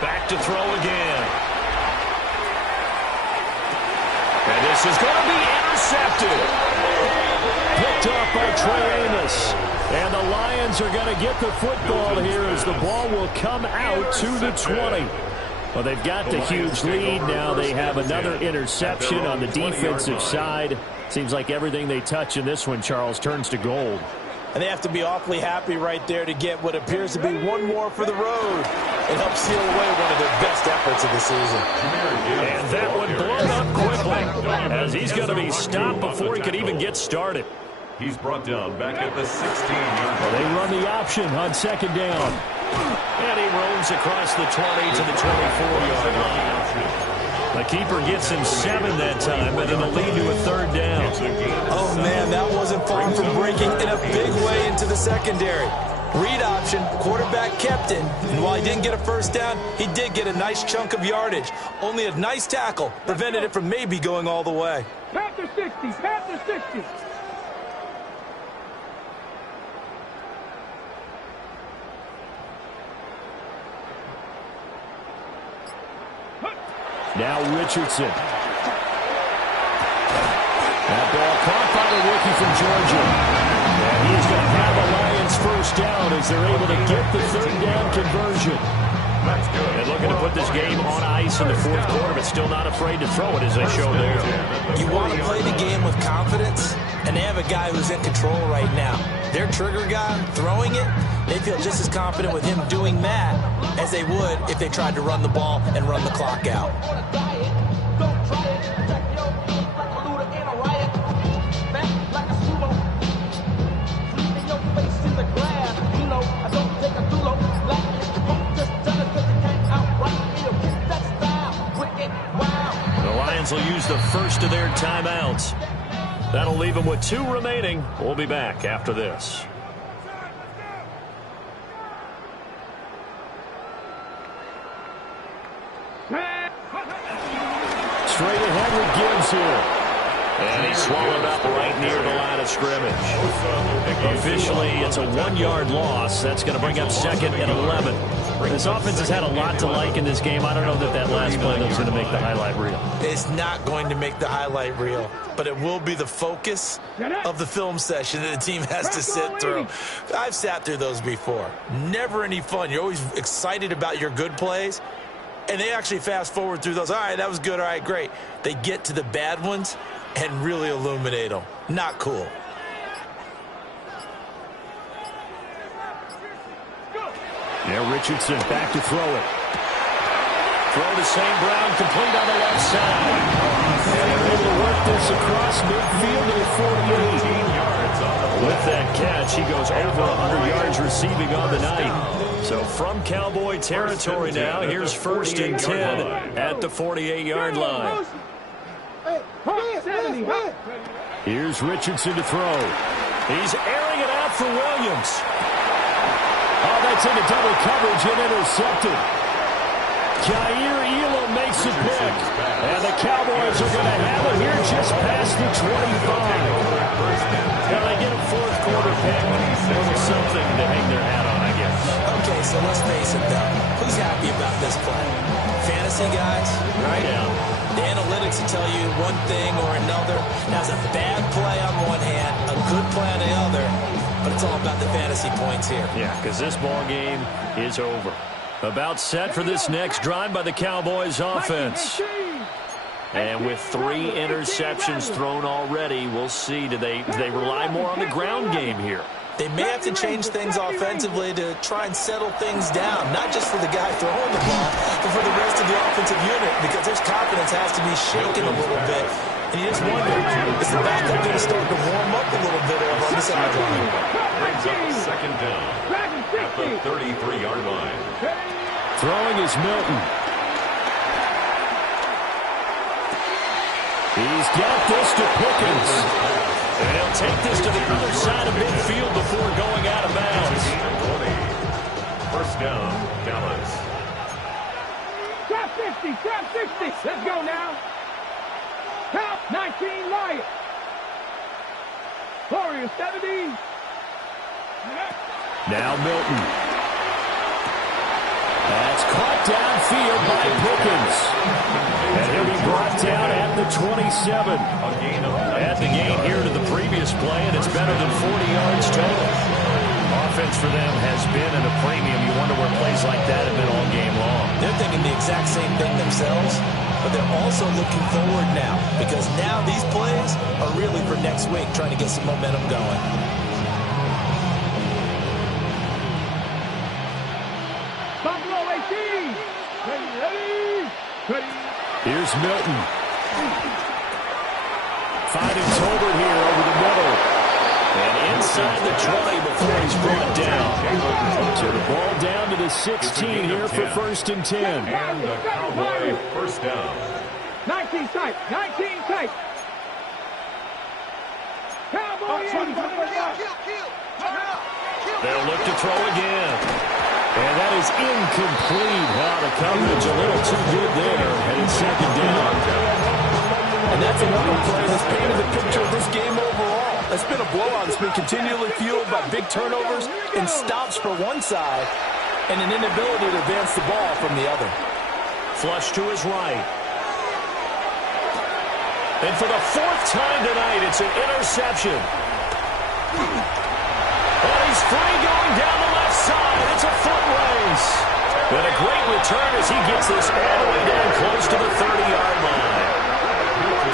Back to throw again. And this is going to be intercepted. Picked off by Trey Amos. And the Lions are going to get the football here as the ball will come out to the 20. Well, they've got the huge lead. Now they have another interception on the defensive side. Seems like everything they touch in this one, Charles, turns to gold. And they have to be awfully happy right there to get what appears to be one more for the road. It helps seal away one of their best efforts of the season. And that one blown up quickly as he's going to be stopped before he could even get started. He's brought down back at the 16-yard line. They run the option on 2nd down. And he roams across the 20 to the 24-yard line. The keeper gets him 7 that time, but it'll lead to a 3rd down. Oh, man, that wasn't far from breaking in a big way into the secondary. Read option, quarterback kept it, and while he didn't get a 1st down, he did get a nice chunk of yardage. Only a nice tackle prevented it from maybe going all the way. Panther 60. Now Richardson. That ball caught by the rookie from Georgia. And he's going to have a Lions 1st down as they're able to get the 3rd down conversion. And looking to put this game on ice in the 4th quarter, but still not afraid to throw it as they show there. You want to play the game with confidence, and they have a guy who's in control right now. Their trigger guy throwing it, they feel just as confident with him doing that as they would if they tried to run the ball and run the clock out. The Lions will use the first of their timeouts. That'll leave them with 2 remaining. We'll be back after this. Straight ahead with Gibbs here. And he's swallowed up right near the line of scrimmage. Officially, it's a 1-yard loss. That's going to bring up 2nd and 11. This offense has had a lot to like in this game. I don't know that last play is going to make the highlight reel. It's not going to make the highlight reel, but it will be the focus of the film session that the team has to sit through. I've sat through those before. Never any fun. You're always excited about your good plays, and they actually fast forward through those. All right, that was good. All right, great. They get to the bad ones and really illuminate them. Not cool. Now Richardson back to throw it. Throw to St. Brown, complete on the left side. And they're able to work this across midfield to the 48. With that catch, he goes over 100 yards receiving on the night. So from Cowboy territory now, here's 1st and 10 at the 48-yard line. Here's Richardson to throw. He's airing it out for Williams. Oh, that's into double coverage and intercepted. Jair Elam makes a pick. And the Cowboys are going to have it here just past the 25. Now they get a 4th quarter pick. Something to hang their hat on, I guess. Okay, so let's face it, though. Who's happy about this play? Fantasy guys, right? Yeah. The analytics will tell you one thing or another. That's a bad play on one hand, a good play on the other. But it's all about the fantasy points here. Yeah, because this ball game is over. About set for this next drive by the Cowboys offense. And with 3 interceptions thrown already, we'll see. Do they rely more on the ground game here? They may have to change things offensively to try and settle things down, not just for the guy throwing the ball, but for the rest of the offensive unit, because their confidence has to be shaken a little bit. And you just wonder, is the backup going to start to warm up a little bit over on the sideline? Brings up 2nd down at the 33-yard line. Throwing is Milton. He's got this to Pickens. And he'll take this to the other side of midfield before going out of bounds. 1st down, Dallas. Trap 50, trap 60. Let's go now. Count 19 Lions. Warriors 70. Now Milton. That's caught downfield by Pickens. And he'll be brought down at the 27. Add the gain here to the previous play, and it's better than 40 yards total. Offense for them has been at a premium. You wonder where plays like that have been all game long. They're thinking the exact same thing themselves, but they're also looking forward now, because now these plays are really for next week, trying to get some momentum going. Buffalo 18. Ready. Here's Milton. Finding Tolbert here over the middle. And inside the 20 before he's brought down. So the ball down to the 16 here for 1st and 10. And the Cowboy 1st down. 19 tight. 19 tight. Cowboy. They'll look to throw again. And that is incomplete. Wow, the coverage a little too good there. And it's 2nd down. And that's another play that's painted the picture of this game overall. It's been a blowout. It's been continually fueled by big turnovers and stops for one side and an inability to advance the ball from the other. Flush to his right. And for the 4th time tonight, it's an interception. And he's free going down the left side. It's a foot race. And a great return as he gets this all the way down close to the 30-yard line.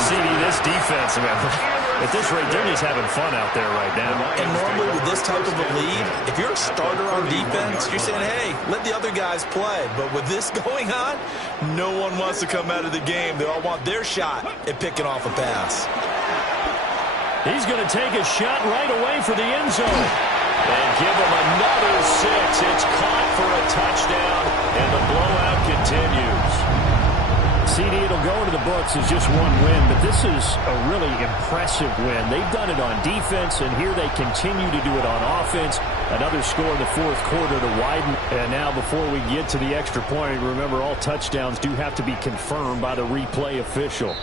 CD, this defense, man, at this rate, they're just having fun out there right now. And normally with this type of a lead, if you're a starter on defense, you're saying, hey, let the other guys play. But with this going on, no one wants to come out of the game. They all want their shot at picking off a pass. He's going to take a shot right away for the end zone. And give him another 6. It's caught for a touchdown, and the blowout continues. CD, it'll go into the books as just one win, but this is a really impressive win. They've done it on defense, and here they continue to do it on offense. Another score in the 4th quarter to widen. And now before we get to the extra point, remember all touchdowns do have to be confirmed by the replay official.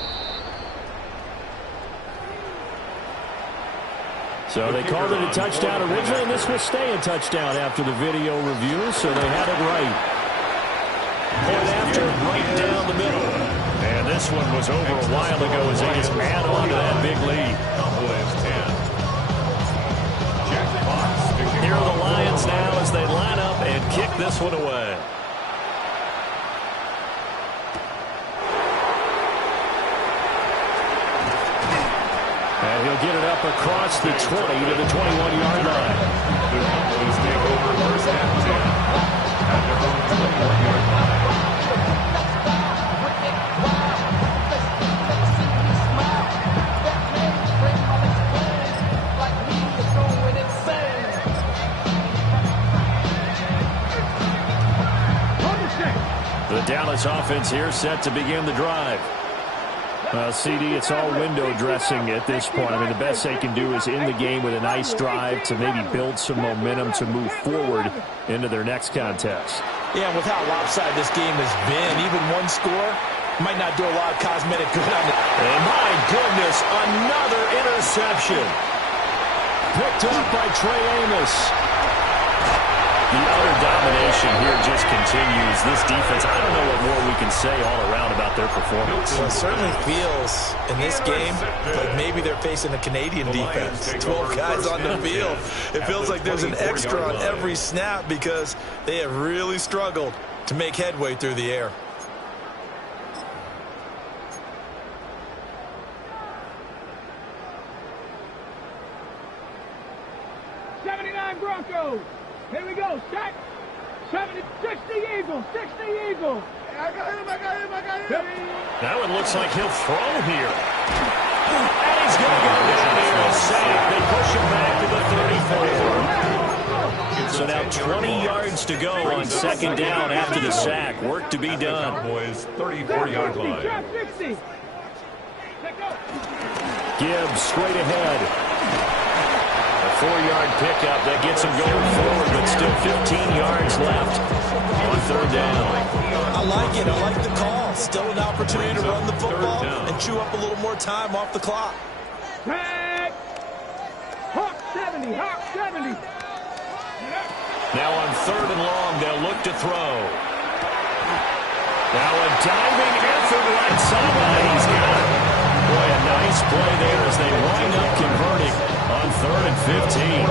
So they called it a touchdown originally, and this will stay a touchdown after the video review, so they had it right. Point after, right down the middle. And this one was over a while ago as they just add on to that big lead. Here are the Lions now as they line up and kick this one away. And he'll get it up across the 20 to the 21-yard line. The Cowboys take over first and 10 at their own 21-yard line. The Dallas offense here set to begin the drive. CD, it's all window dressing at this point. I mean, the best they can do is in the game with a nice drive to maybe build some momentum to move forward into their next contest. Yeah, with how lopsided this game has been, even one score might not do a lot of cosmetic good on it. And my goodness, another interception. Picked up by Trey Amos. The utter domination here just continues. This defense, I don't know what more we can say all around about their performance. Well, it certainly feels in this game like maybe they're facing a Canadian defense. 12 guys on the field. It feels like there's an extra on every snap because they have really struggled to make headway through the air. Broncos. Here we go. Set. 70, 60 Eagles. 60 Eagles. I got him. That one looks like he'll throw here. And he's going to go down here. Safe. They push him back to the 34. So now 20 yards to go on second down after the sack. Work to be done. Cowboys 34-yard line. Gibbs straight ahead. 4-yard pickup that gets him going forward, but still 15 yards left on third down. I like it. I like the call. Still an opportunity to run the football and chew up a little more time off the clock. Tag. Hawk 70. Hawk 70. Now on third and long, they'll look to throw. Now a diving effort right sideline. He's got it. Boy, a nice play there as they wind up converting on third and 15.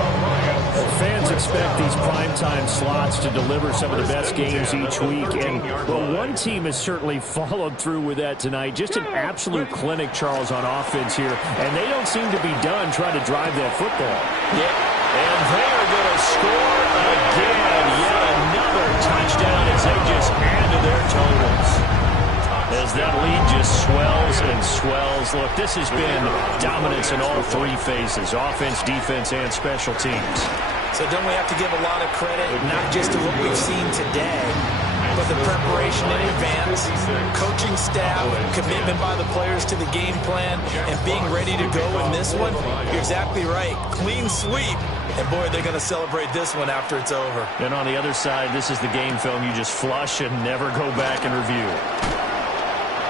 Fans expect these primetime slots to deliver some of the best games each week. And, well, one team has certainly followed through with that tonight. Just an absolute clinic, Charles, on offense here. And they don't seem to be done trying to drive that football. Yeah. And they are going to score again. Yet another touchdown as they just add to their totals. As that lead just swells and swells. Look, this has been dominance in all three phases, offense, defense, and special teams. So don't we have to give a lot of credit, not just to what we've seen today, but the preparation in advance, coaching staff, commitment by the players to the game plan, and being ready to go in this one? You're exactly right. Clean sweep. And, boy, they're going to celebrate this one after it's over. And on the other side, this is the game film you just flush and never go back and review.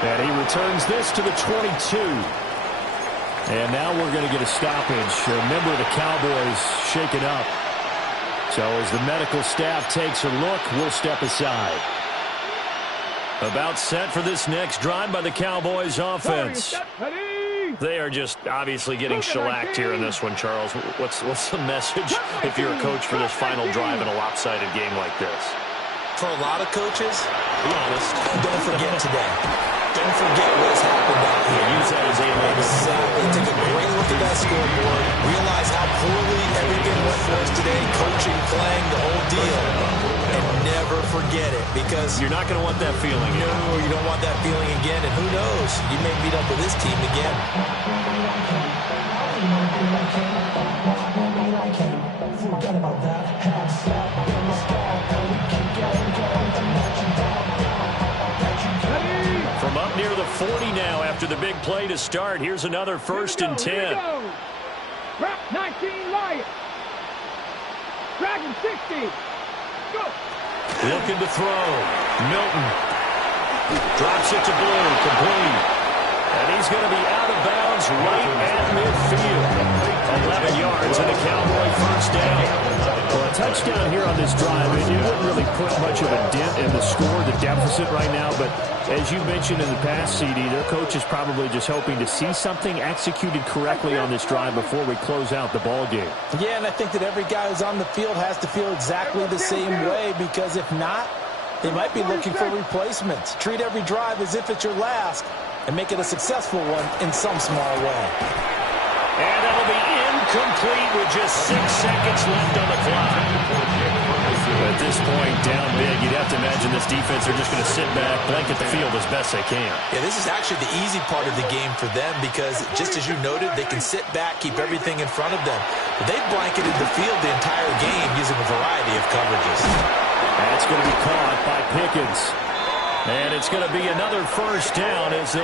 And he returns this to the 22. And now we're going to get a stoppage. A member of the Cowboys shaken up. So as the medical staff takes a look, we'll step aside. About set for this next drive by the Cowboys offense. They are just obviously getting shellacked here in this one, Charles. What's the message if you're a coach for this final drive in a lopsided game like this? For a lot of coaches, be honest, don't forget today. Don't forget what's happened out here. Use that as ammo. Exactly. Take a great look at that scoreboard. Realize how poorly everything went for us today. Coaching, playing, the whole deal. And never forget it, because you're not going to want that feeling. No, you don't want that feeling again. And who knows? You may meet up with this team again. Forget about that. From up near the 40 now after the big play to start. Here's another first and 10. Drop 19 Lions. Dragon 60. Go. Looking to throw. Milton. Drops it to Blue. Complete. And he's going to be out of bounds right at midfield. 11 yards and a Cowboy first down. Well, a touchdown here on this drive, it wouldn't really put much of a dent in the score, the deficit right now, but as you mentioned in the past, CD, their coach is probably just hoping to see something executed correctly on this drive before we close out the ball game. Yeah, and I think that every guy who's on the field has to feel exactly the same way, because if not, they might be looking for replacements. Treat every drive as if it's your last and make it a successful one in some small way. And that'll be incomplete with just 6 seconds left on the clock. At this point, down big, you'd have to imagine this defense are just going to sit back, blanket the field as best they can. Yeah, this is actually the easy part of the game for them because, just as you noted, they can sit back, keep everything in front of them. But they've blanketed the field the entire game using a variety of coverages. That's going to be caught by Pickens. And it's going to be another first down as they